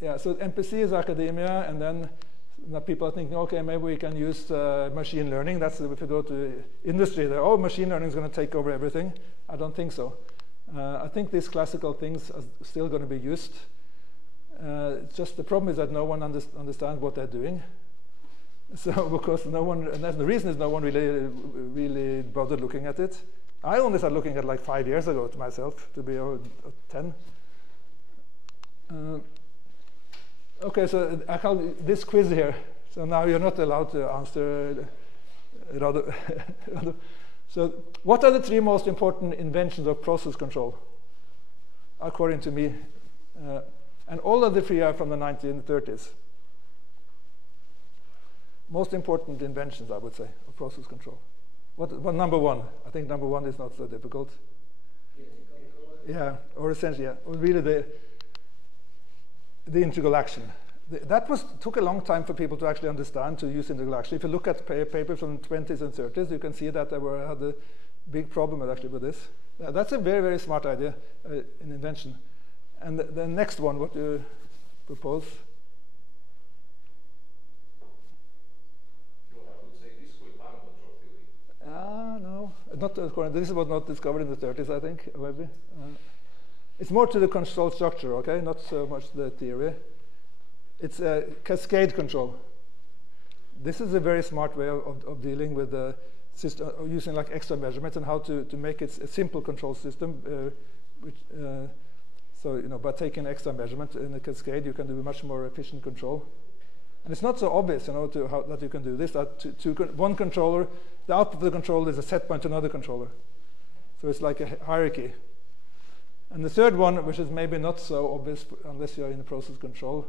Yeah, so MPC is academia, and then people are thinking, okay, maybe we can use machine learning. That's if you go to industry, oh, machine learning is going to take over everything. I don't think so. I think these classical things are still going to be used. Just the problem is that no one understands what they're doing. So because no one, and the reason is no one really bothered looking at it. I only started looking at like 5 years ago to myself, to be 10. Okay, so I call this quiz here. So now you're not allowed to answer. So what are the 3 most important inventions of process control, according to me? And all of the 3 are from the 1930s. Most important inventions, I would say, of process control. What number 1? I think number 1 is not so difficult. Yeah, or essentially, yeah, or really the integral action. That took a long time for people to actually understand, to use integral action. If you look at papers from the 20s and 30s, you can see that they had a big problem with this. That's a very, very smart idea, an invention. And the next one, what do you propose? No, not according. This was not discovered in the 30s, I think, maybe. It's more to the control structure, okay, not so much the theory. It's a cascade control. This is a very smart way of dealing with the system, using like extra measurements and how to make it a simple control system. So by taking extra measurement in a cascade, you can do much more efficient control. And it's not so obvious, that you can do this. That one controller, the output of the controller is a set point to another controller. So it's like a hierarchy. And the third one, which is maybe not so obvious unless you're in the process control,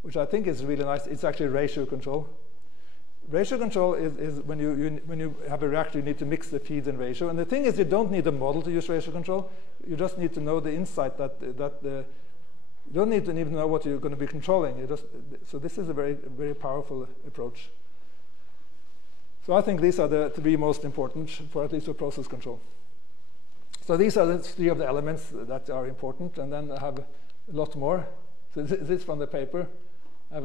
which I think is really nice, it's actually ratio control. Ratio control is when you have a reactor, you need to mix the feeds in ratio. And the thing is, you don't need a model to use ratio control. You just need to know the insight you don't need to even know what you're going to be controlling. So this is a very, very powerful approach. So I think these are the 3 most important, for at least for process control. So these are the 3 of the elements that are important, and then I have a lot more. So this is from the paper. I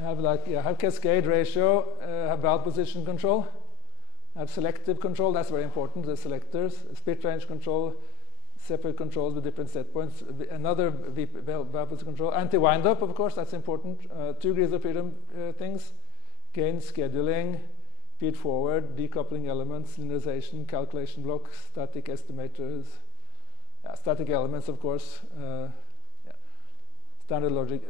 have cascade ratio, have valve position control, I have selective control, that's very important, the selectors, split range control, separate controls with different set points, another valve position control, anti-wind-up, of course, that's important, 2 degrees of freedom things, gain scheduling, feed forward, decoupling elements, linearization, calculation blocks, static estimators, static elements, of course, standard logic.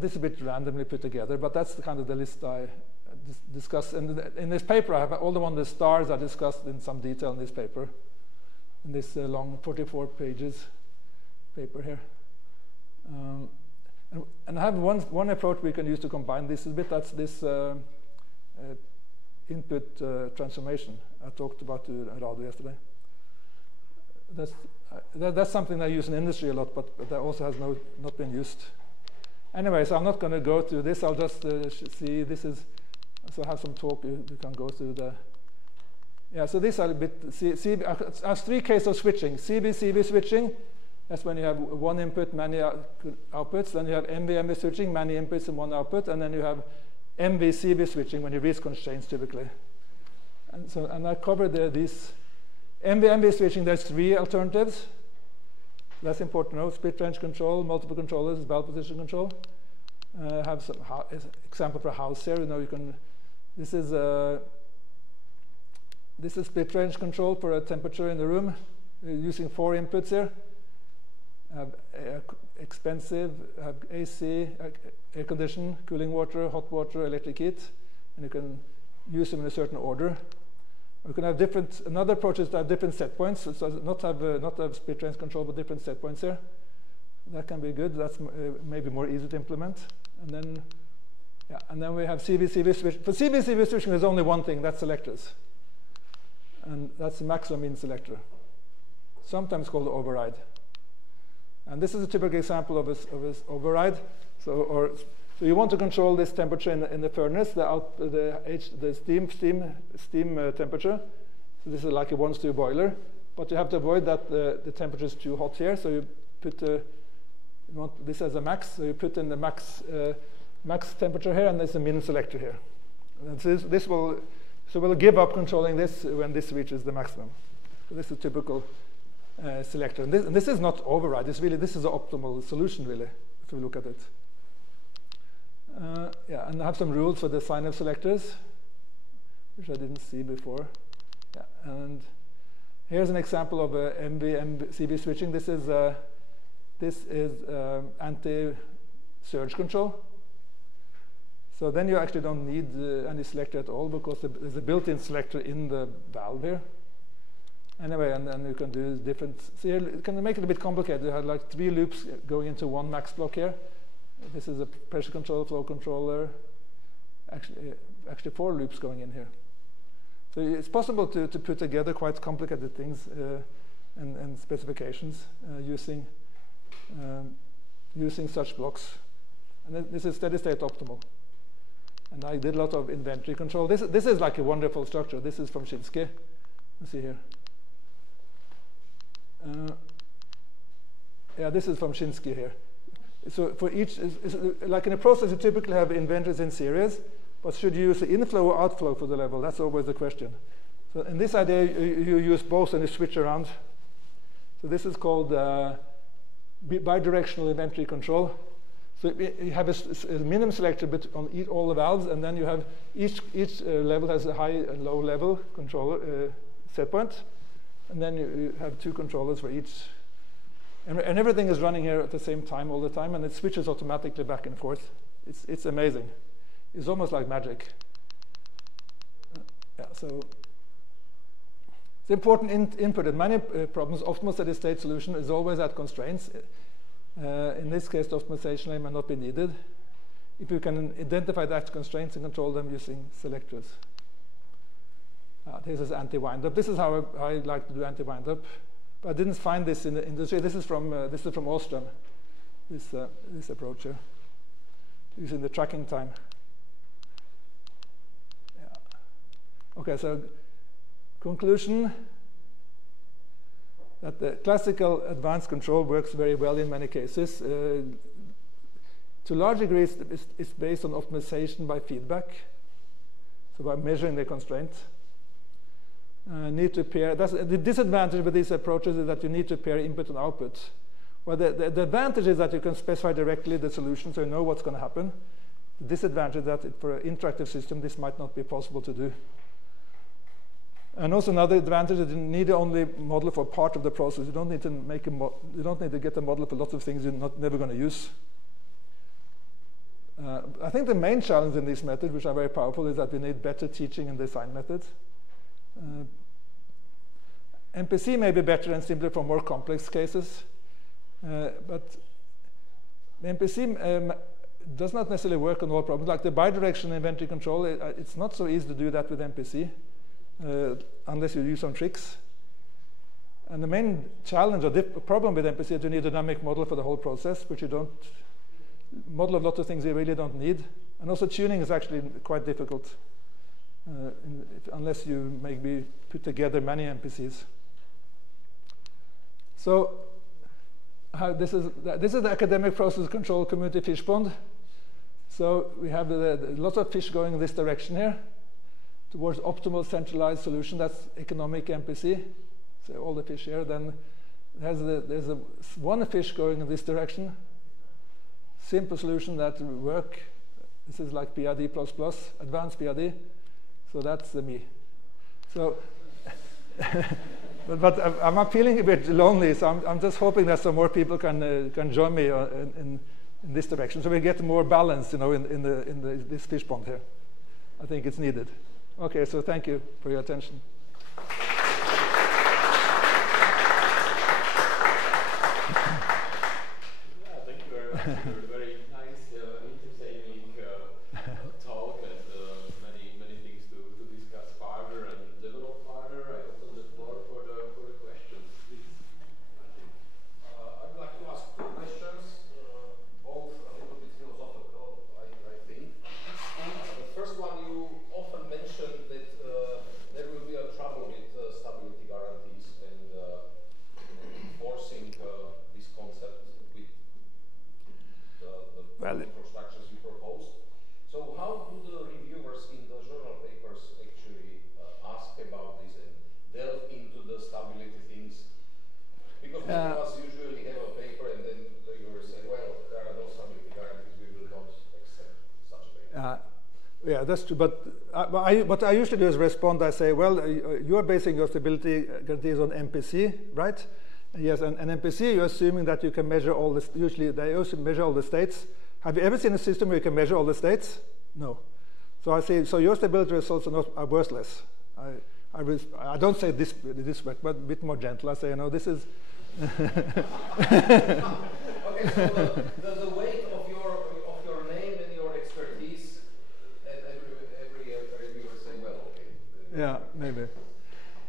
This is a bit randomly put together, but that's the kind of the list I discussed. And in this paper, I have all the stars are discussed in some detail in this paper, in this long 44 pages paper here. And I have one approach we can use to combine this a bit. That's this input transformation I talked about to Rado yesterday. That's something I use in industry a lot, but that also has not been used. Anyway, so I'm not going to go through this. I'll just see this is. So I have some talk. You can go through the. Yeah. So these are a bit. I have 3 cases of switching. CB switching. That's when you have one input, many outputs. Then you have MV switching, many inputs and one output. And then you have MV switching when you reach constraints typically. And I covered these. MV switching, there's 3 alternatives. That's important to know. Split range control, multiple controllers, valve position control. Have some example for a house here. You can. This is split range control for a temperature in the room. Using 4 inputs here. Have expensive, have AC, air condition, cooling water, hot water, electric heat, and you can use them in a certain order. We can have another approach is to have different set points, so not have split range control, but different set points here. That can be good. That's maybe more easy to implement. And then we have CV switch. For CV switching, there's only one thing. That's selectors, and that's the maximum mean selector, sometimes called override. And this is a typical example of an override. So you want to control this temperature in the furnace, the steam temperature. So this is like a 1-stew boiler, but you have to avoid that the temperature is too hot here. So you put you want this as a max. So you put in the max temperature here, and there's a min selector here. And we'll give up controlling this when this reaches the maximum. So this is a typical selector. And this is not override. This is an optimal solution, really, if we look at it. yeah, and I have some rules for the sign-up selectors, which I didn't see before. Yeah, and here's an example of MB-CB switching. This is anti-surge control. So then you actually don't need any selector at all, because there's a built-in selector in the valve here. Anyway, and then you can do different. So here, you can make it a bit complicated. You have like 3 loops going into one max block here. This is a pressure control, flow controller. Actually 4 loops going in here. So it's possible to put together quite complicated things and specifications using such blocks. And this is steady state optimal. And I did a lot of inventory control. This is like a wonderful structure. This is from Shinsky. Let's see here. Yeah, this is from Shinsky here. So for each, like in a process, you typically have inventories in series, but should you use the inflow or outflow for the level? That's always the question. So in this idea, you use both and you switch around. So this is called bidirectional inventory control. So you have a minimum selector on all the valves, and then you have each level has a high and low level controller set point, and then you have 2 controllers for each. And everything is running here at the same time all the time, and it switches automatically back and forth. It's amazing. It's almost like magic. Yeah, so it's important input. In many problems, optimal steady state solution is always at constraints. In this case, the optimization layer may not be needed if you can identify that constraints and control them using selectors. This is anti-windup. This is how I like to do anti-windup. But I didn't find this in the industry. This is from Ostrom. This approach here, using the tracking time. Yeah. Okay, so conclusion that the classical advanced control works very well in many cases. To a large degree, it's based on optimization by feedback, so by measuring the constraint. Need to pair. That's the disadvantage with these approaches, is that you need to pair input and output. Well, the advantage is that you can specify directly the solution, so you know what's going to happen. The disadvantage is that for an interactive system, this might not be possible to do. And also another advantage is you need to only model for part of the process. You don't need to make you don't need to get a model for lots of things you're never going to use. I think the main challenge in these methods, which are very powerful, is that we need better teaching and design methods. MPC may be better and simpler for more complex cases, but MPC does not necessarily work on all problems. Like the bidirectional inventory control, it's not so easy to do that with MPC unless you use some tricks. And the main challenge or problem with MPC is you need a dynamic model for the whole process, which you don't model a lot of things you really don't need. And also tuning is actually quite difficult. Unless you maybe put together many MPCs. So this is the academic process control community fish pond. So we have lots of fish going in this direction here towards optimal centralized solution. That's economic MPC. So all the fish here. Then there's one fish going in this direction. Simple solution that will work. This is like PID++, advanced PID. So that's me. So, but I'm feeling a bit lonely. So I'm just hoping that some more people can join me in this direction, so we get more balance, in this fish pond here. I think it's needed. Okay, so thank you for your attention. Thank you very much. Very nice, entertaining talk, and many things to discuss further and develop further. I open the floor for the questions, please. I'd like to ask 2 questions, both a little bit philosophical, I think. The first one, you often mention that there will be a trouble with stability guarantees and enforcing this concept with the Yeah, that's true. But what I usually do is respond. I say, well, you are basing your stability guarantees on MPC, right? Yes, and MPC, you're assuming that you can measure all the. Usually, they also measure all the states. Have you ever seen a system where you can measure all the states? No. So I say, so your stability results are worthless. I don't say this way, but a bit more gentle. I say, you know, this is. Okay, so the weight of your name and your expertise, and every reviewer say, well, okay. Yeah, maybe.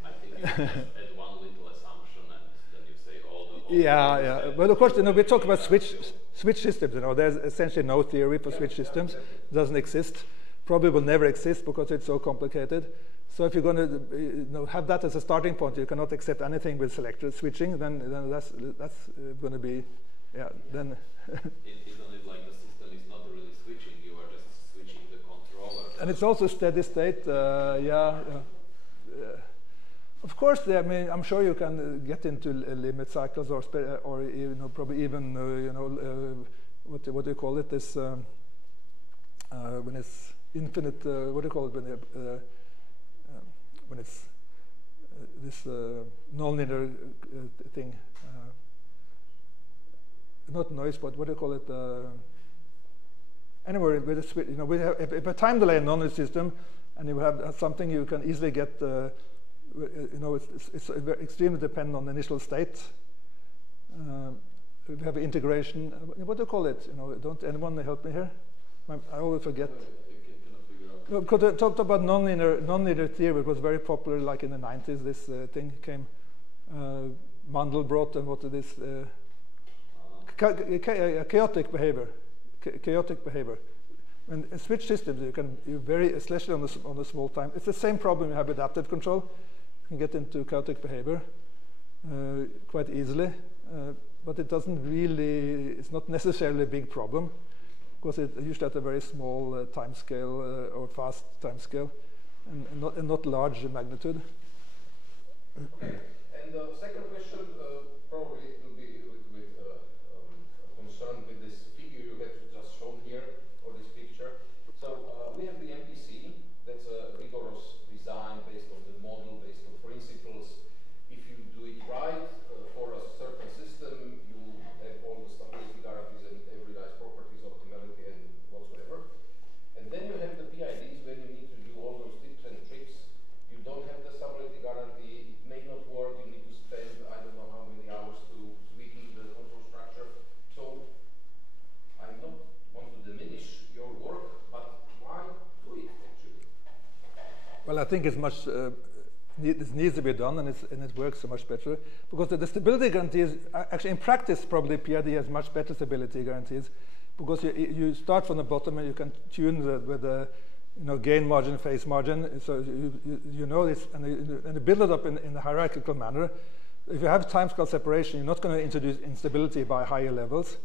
I think you just add one little assumption, and then you say all the. Yeah. But of course, you know, we talk about switch systems. You know, there's essentially no theory for switch systems. It doesn't exist. Probably will never exist because it's so complicated. So if you're going to have that as a starting point, you cannot accept anything with selector switching. Then that's going to be, yeah. Then. Isn't it like the system is not really switching? You are just switching the controller. And it's also steady state. Of course, I mean, I'm sure you can get into limit cycles or you know, probably even you know, what do you call it? This when it's infinite. What do you call it when it's this nonlinear thing? Not noise, but what do you call it? Anyway, with a you know, we have if a time delay in nonlinear system, and you have something you can easily get. You know, it's extremely dependent on the initial state. We have integration. What do you call it? You know, don't anyone help me here? I always forget. No, because I talked about nonlinear theory. It was very popular, like in the 90s. This thing came. Mandel brought and what it is. Chaotic behavior. Chaotic behavior. When in switch systems, you vary, especially on the small time. It's the same problem you have with adaptive control. You can get into chaotic behavior quite easily, but it doesn't really. It's not necessarily a big problem because it's usually at a very small time scale or fast time scale, and not large magnitude. Okay. And the second question probably will be with concerned with this figure you have just shown here, or this picture. So we have the MPC, that's a rigorous design based on the model, based on principles. If you do it right for a certain system, you have all the stability guarantees and every nice properties, optimality and whatsoever. And then you have the PIDs when you need to do all those tips and tricks. You don't have the stability guarantee, it may not work, you need to spend I don't know how many hours to tweaking the control structure. So I don't want to diminish your work, but why do it actually? Well, I think it's much. This needs to be done, and it works so much better because the stability guarantees. Actually, in practice, probably PID has much better stability guarantees because you start from the bottom and you can tune with the gain margin, phase margin. So you know this, and you build it up in a hierarchical manner. If you have timescale separation, you're not going to introduce instability by higher levels.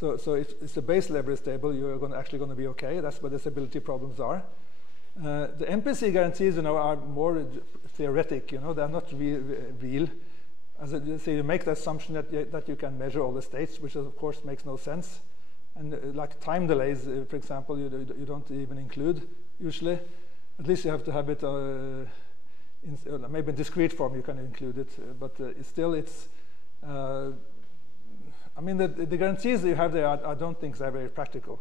So if the base level is stable, you're actually going to be okay. That's where the stability problems are. The MPC guarantees, are more theoretic. They're not real. As I say, you make the assumption that you can measure all the states, which of course makes no sense. And like time delays, for example, you don't even include usually. At least you have to have it maybe in discrete form. You can include it, but still, it's. I mean, the guarantees that you have there, I don't think are very practical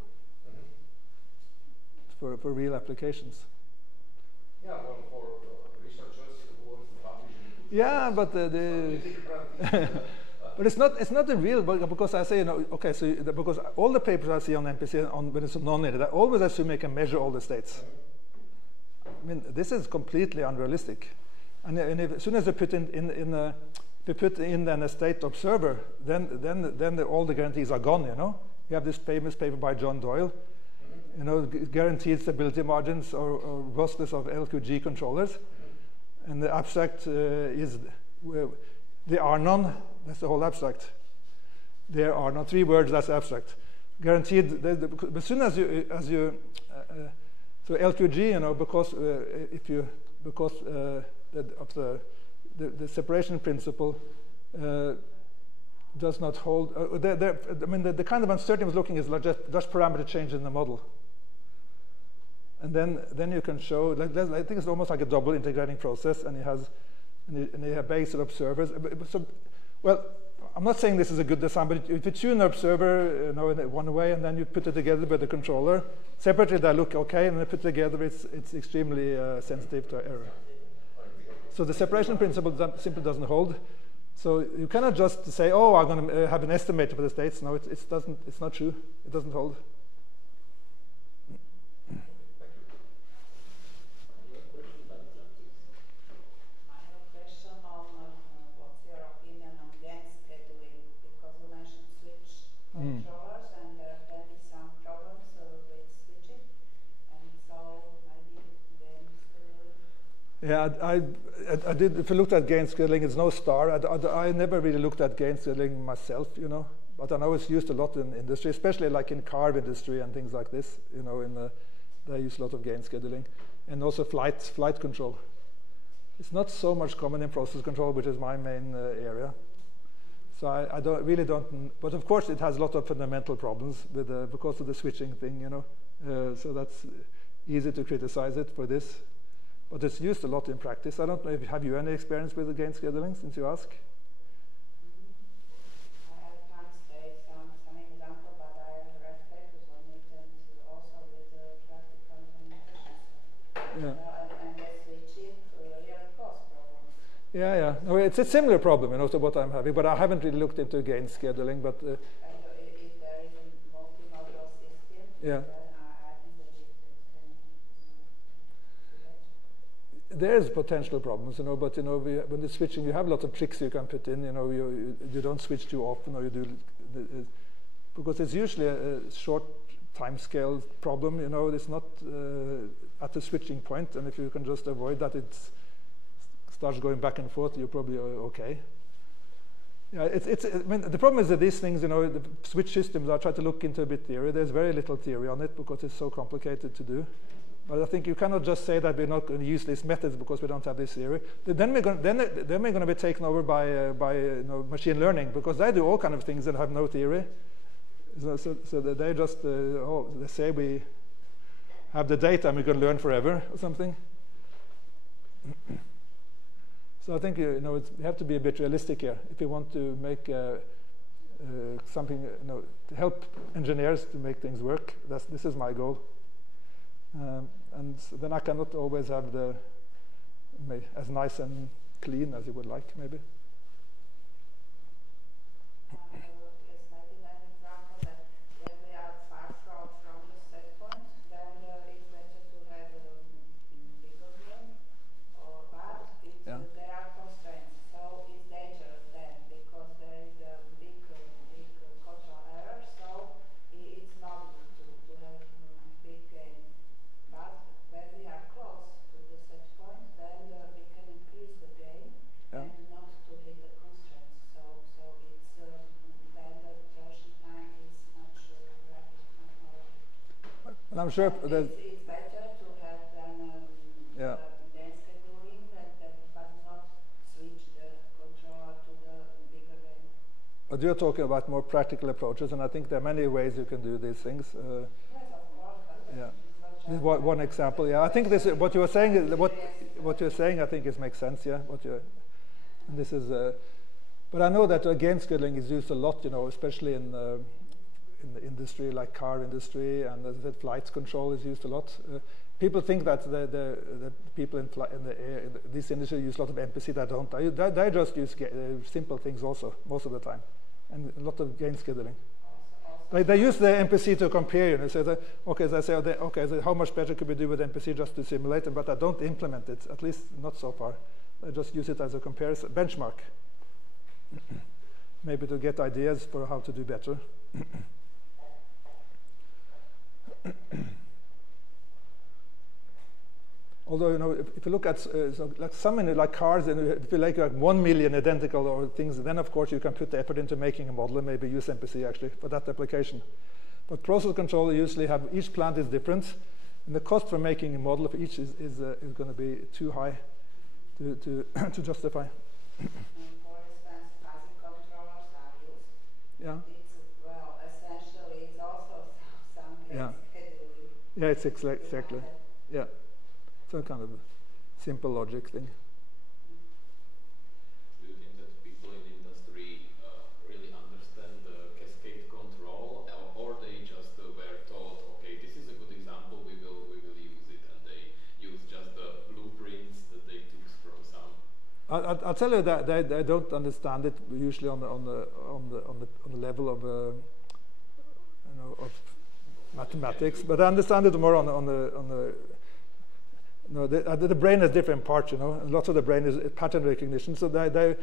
for real applications. Yeah, well, for researchers who want to publish. Yeah, but but it's not the real, because I say, okay, so because all the papers I see on MPC when it's non-linear, I always assume you can measure all the states. I mean, this is completely unrealistic. And as soon as you put in a state observer, then all the guarantees are gone. You have this famous paper by John Doyle. Guaranteed stability margins or robustness of LQG controllers. And the abstract is there are none. That's the whole abstract. There are none. 3 words. That's abstract. Guaranteed. As soon as you so LQG, because of the separation principle does not hold. I mean, the kind of uncertainty I was looking is just parameter change in the model. And then you can show, I think it's almost like a double integrating process, and you have basic observers. So, well, I'm not saying this is a good design, but if you tune the observer, in one way, and then you put it together with the controller, separately they look okay, and then put together it's extremely sensitive to error. So the separation principle simply doesn't hold. So you cannot just say, oh, I'm going to have an estimator for the states. No, it's not true. It doesn't hold. Controllers, and there can be some problems with switching, and so maybe gain scheduling. Yeah, I did. If you looked at gain scheduling, it's no star. I never really looked at gain scheduling myself, but I know it's used a lot in industry, especially like in car industry and things like this. They use a lot of gain scheduling, and also flight control. It's not so much common in process control, which is my main area. So I really don't, but of course it has a lot of fundamental problems with because of the switching thing, so that's easy to criticize it for this, but it's used a lot in practice. I don't know if have you any experience with the gain scheduling, since you ask? I can't state some example, but I have read papers on it, and also with the practical implementation. Yeah. And the switching really cause problems. Yeah. No, it's a similar problem, to what I'm having, but I haven't really looked into gain scheduling. But And if there is a multimodal system, yeah, then I think that it can be better. there's potential problems, but when you're switching, you have a lot of tricks you can put in. You don't switch too often, or you do because it's usually a short time scale problem. It's not at the switching point, and if you can just avoid that, it starts going back and forth, you're probably okay. Yeah, I mean, the problem is that these things, the switch systems, I try to look into a bit theory. There's very little theory on it because it's so complicated to do. But I think you cannot just say that we're not going to use these methods because we don't have this theory. Then we're going to be taken over by machine learning, because they do all kind of things that have no theory. So they just they say we have the data and we're going to learn forever or something. So I think we have to be a bit realistic here if we want to make something, to help engineers to make things work. This is my goal, and then I cannot always have as nice and clean as you would like, maybe. Yes, maybe an example that when we are far from the set point, then it's better to have a bigger game, but there are constraints, so it's dangerous then, because there is a big control error, so it's not good to have a big game. But when we are close to the set point, then we can increase the game and not to hit the constraints. So it's then the iteration time is much rapid, much more. And I'm sure that It's better to have then then scheduling, but not switch the controller to the bigger game. but you're talking about more practical approaches, and I think there are many ways you can do these things. Yes, of course, but Yeah. it's This not is one example. Yeah, I think this what you were saying is what you're saying. I think makes sense. Yeah, and this is. But I know that gain scheduling is used a lot. Especially in the industry, like car industry, and as I said, flight control is used a lot. People think that the people in this industry use a lot of MPC. They don't. They just use simple things also most of the time, and a lot of gain scheduling. Like they use the MPC to compare, so so how much better could we do with MPC just to simulate it, but I don't implement it, at least not so far. I just use it as a comparison, benchmark, maybe to get ideas for how to do better. Although, if you look at like cars, and if you like 1 million identical or things, then of course you can put the effort into making a model and maybe use MPC actually for that application. But process control usually each plant is different, and the cost for making a model of each is going to be too high to justify. For instance, fuzzy controllers are used. Yeah. Essentially, it's also some scheduling. Yeah, it's exactly. Yeah, so kind of simple logic thing. Do you think that people in industry really understand the cascade control, or they just were told, okay, this is a good example, we will use it, and they use just the blueprints that they took from some? I'll tell you that they don't understand it usually on the level of of mathematics, but I understand it more on the the brain has different parts, Lots of the brain is pattern recognition, so they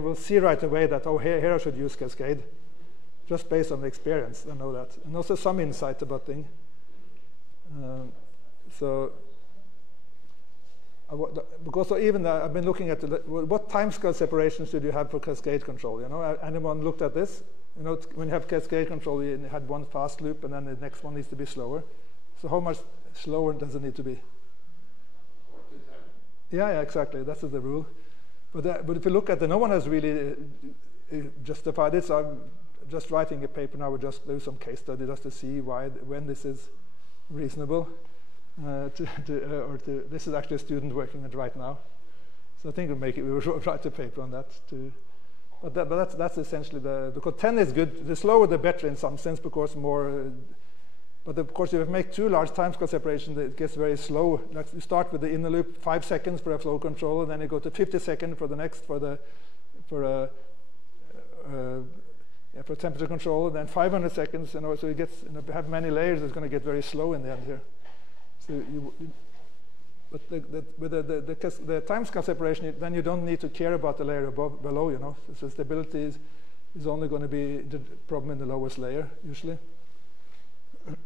will see right away that, oh, here I should use cascade, just based on the experience. They know that, and also some insight about things. Because even I've been looking at what timescale separations did you have for cascade control? Anyone looked at this? When you have cascade control, you had one fast loop, and then the next one needs to be slower. So how much slower does it need to be? Yeah, exactly. That's the rule. But if you look at no one has really justified it. So I'm just writing a paper now. We'll just do some case study just to see when this is reasonable. This is actually a student working on it right now. So I think we will write a paper on that too. But that's essentially because 10 is good. The slower the better in some sense, because more. But of course, if you make too large timescale separation, it gets very slow. Like you start with the inner loop, 5 seconds for a flow control, and then you go to 50 seconds for the next for temperature control, and then 500 seconds. So it gets. If you have many layers, it's going to get very slow in the end here. So but with the timescale separation, then you don't need to care about the layer below. So stability is only going to be the problem in the lowest layer usually. When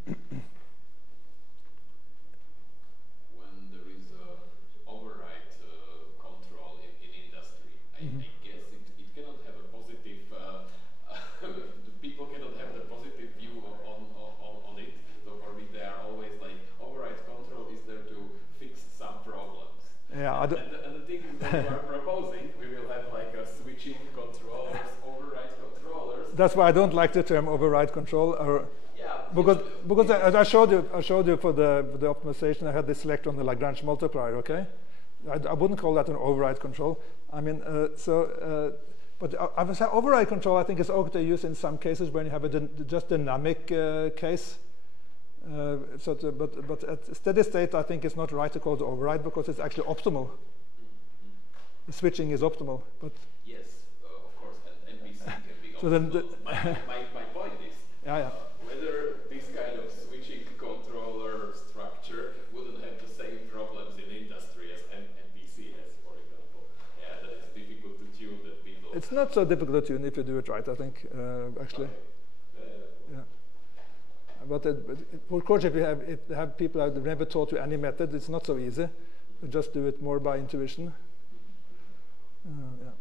there is override control in industry, I guess it cannot have a positive. People cannot have the positive view on it. So for me, they are always like override control is there to fix some problems. Yeah, and the thing that you are proposing, we will have like a switching controllers, override controllers. That's why I don't like the term override control. Because I showed you for the optimization, I had the selector on the Lagrange multiplier. Okay, I wouldn't call that an override control. I mean, but I would say override control. I think is okay to use in some cases when you have a just dynamic case. But at steady state, I think it's not right to call it override because it's actually optimal. The switching is optimal, but yes, of course, and NPC can be so optimal. My point is. Yeah. Whether this kind of switching controller structure wouldn't have the same problems in industry as NPC has, for example. Yeah, that it's difficult to tune that people. It's not so difficult to tune if you do it right, I think, actually. Okay. Yeah. But of course, if you have people that have never taught you any method, it's not so easy. You just do it more by intuition. Yeah.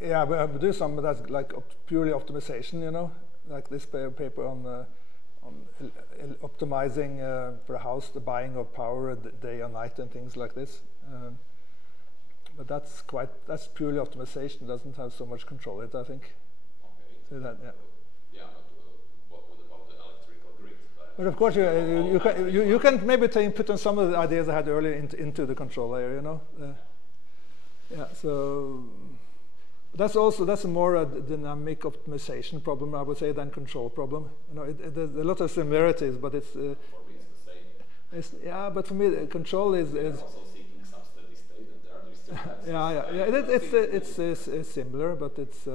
Yeah, we do some that's like purely optimization, like this paper on optimizing for a house, the buying of power day or night and things like this. But that's purely optimization. Doesn't have so much control in it, I think. Okay. So that, yeah. Yeah, but what about the electrical grid? But of course, you can maybe put on some of the ideas I had earlier into the control layer, Yeah, so. That's more a dynamic optimization problem, I would say, than control problem. There's a lot of similarities, but it's. For me, it's the same. But for me, control is. Also seeking some steady state, and there are It's similar, but it's.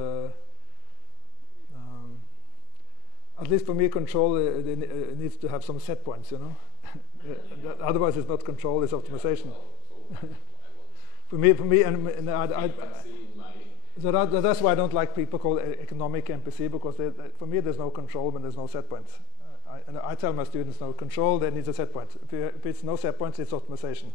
At least for me, control it needs to have some set points, Otherwise, it's not control; it's optimization. For me, and that's why I don't like people call it economic MPC, because for me there's no control when there's no set points. I tell my students, no control, there needs a set point. If it's no set points, it's optimization.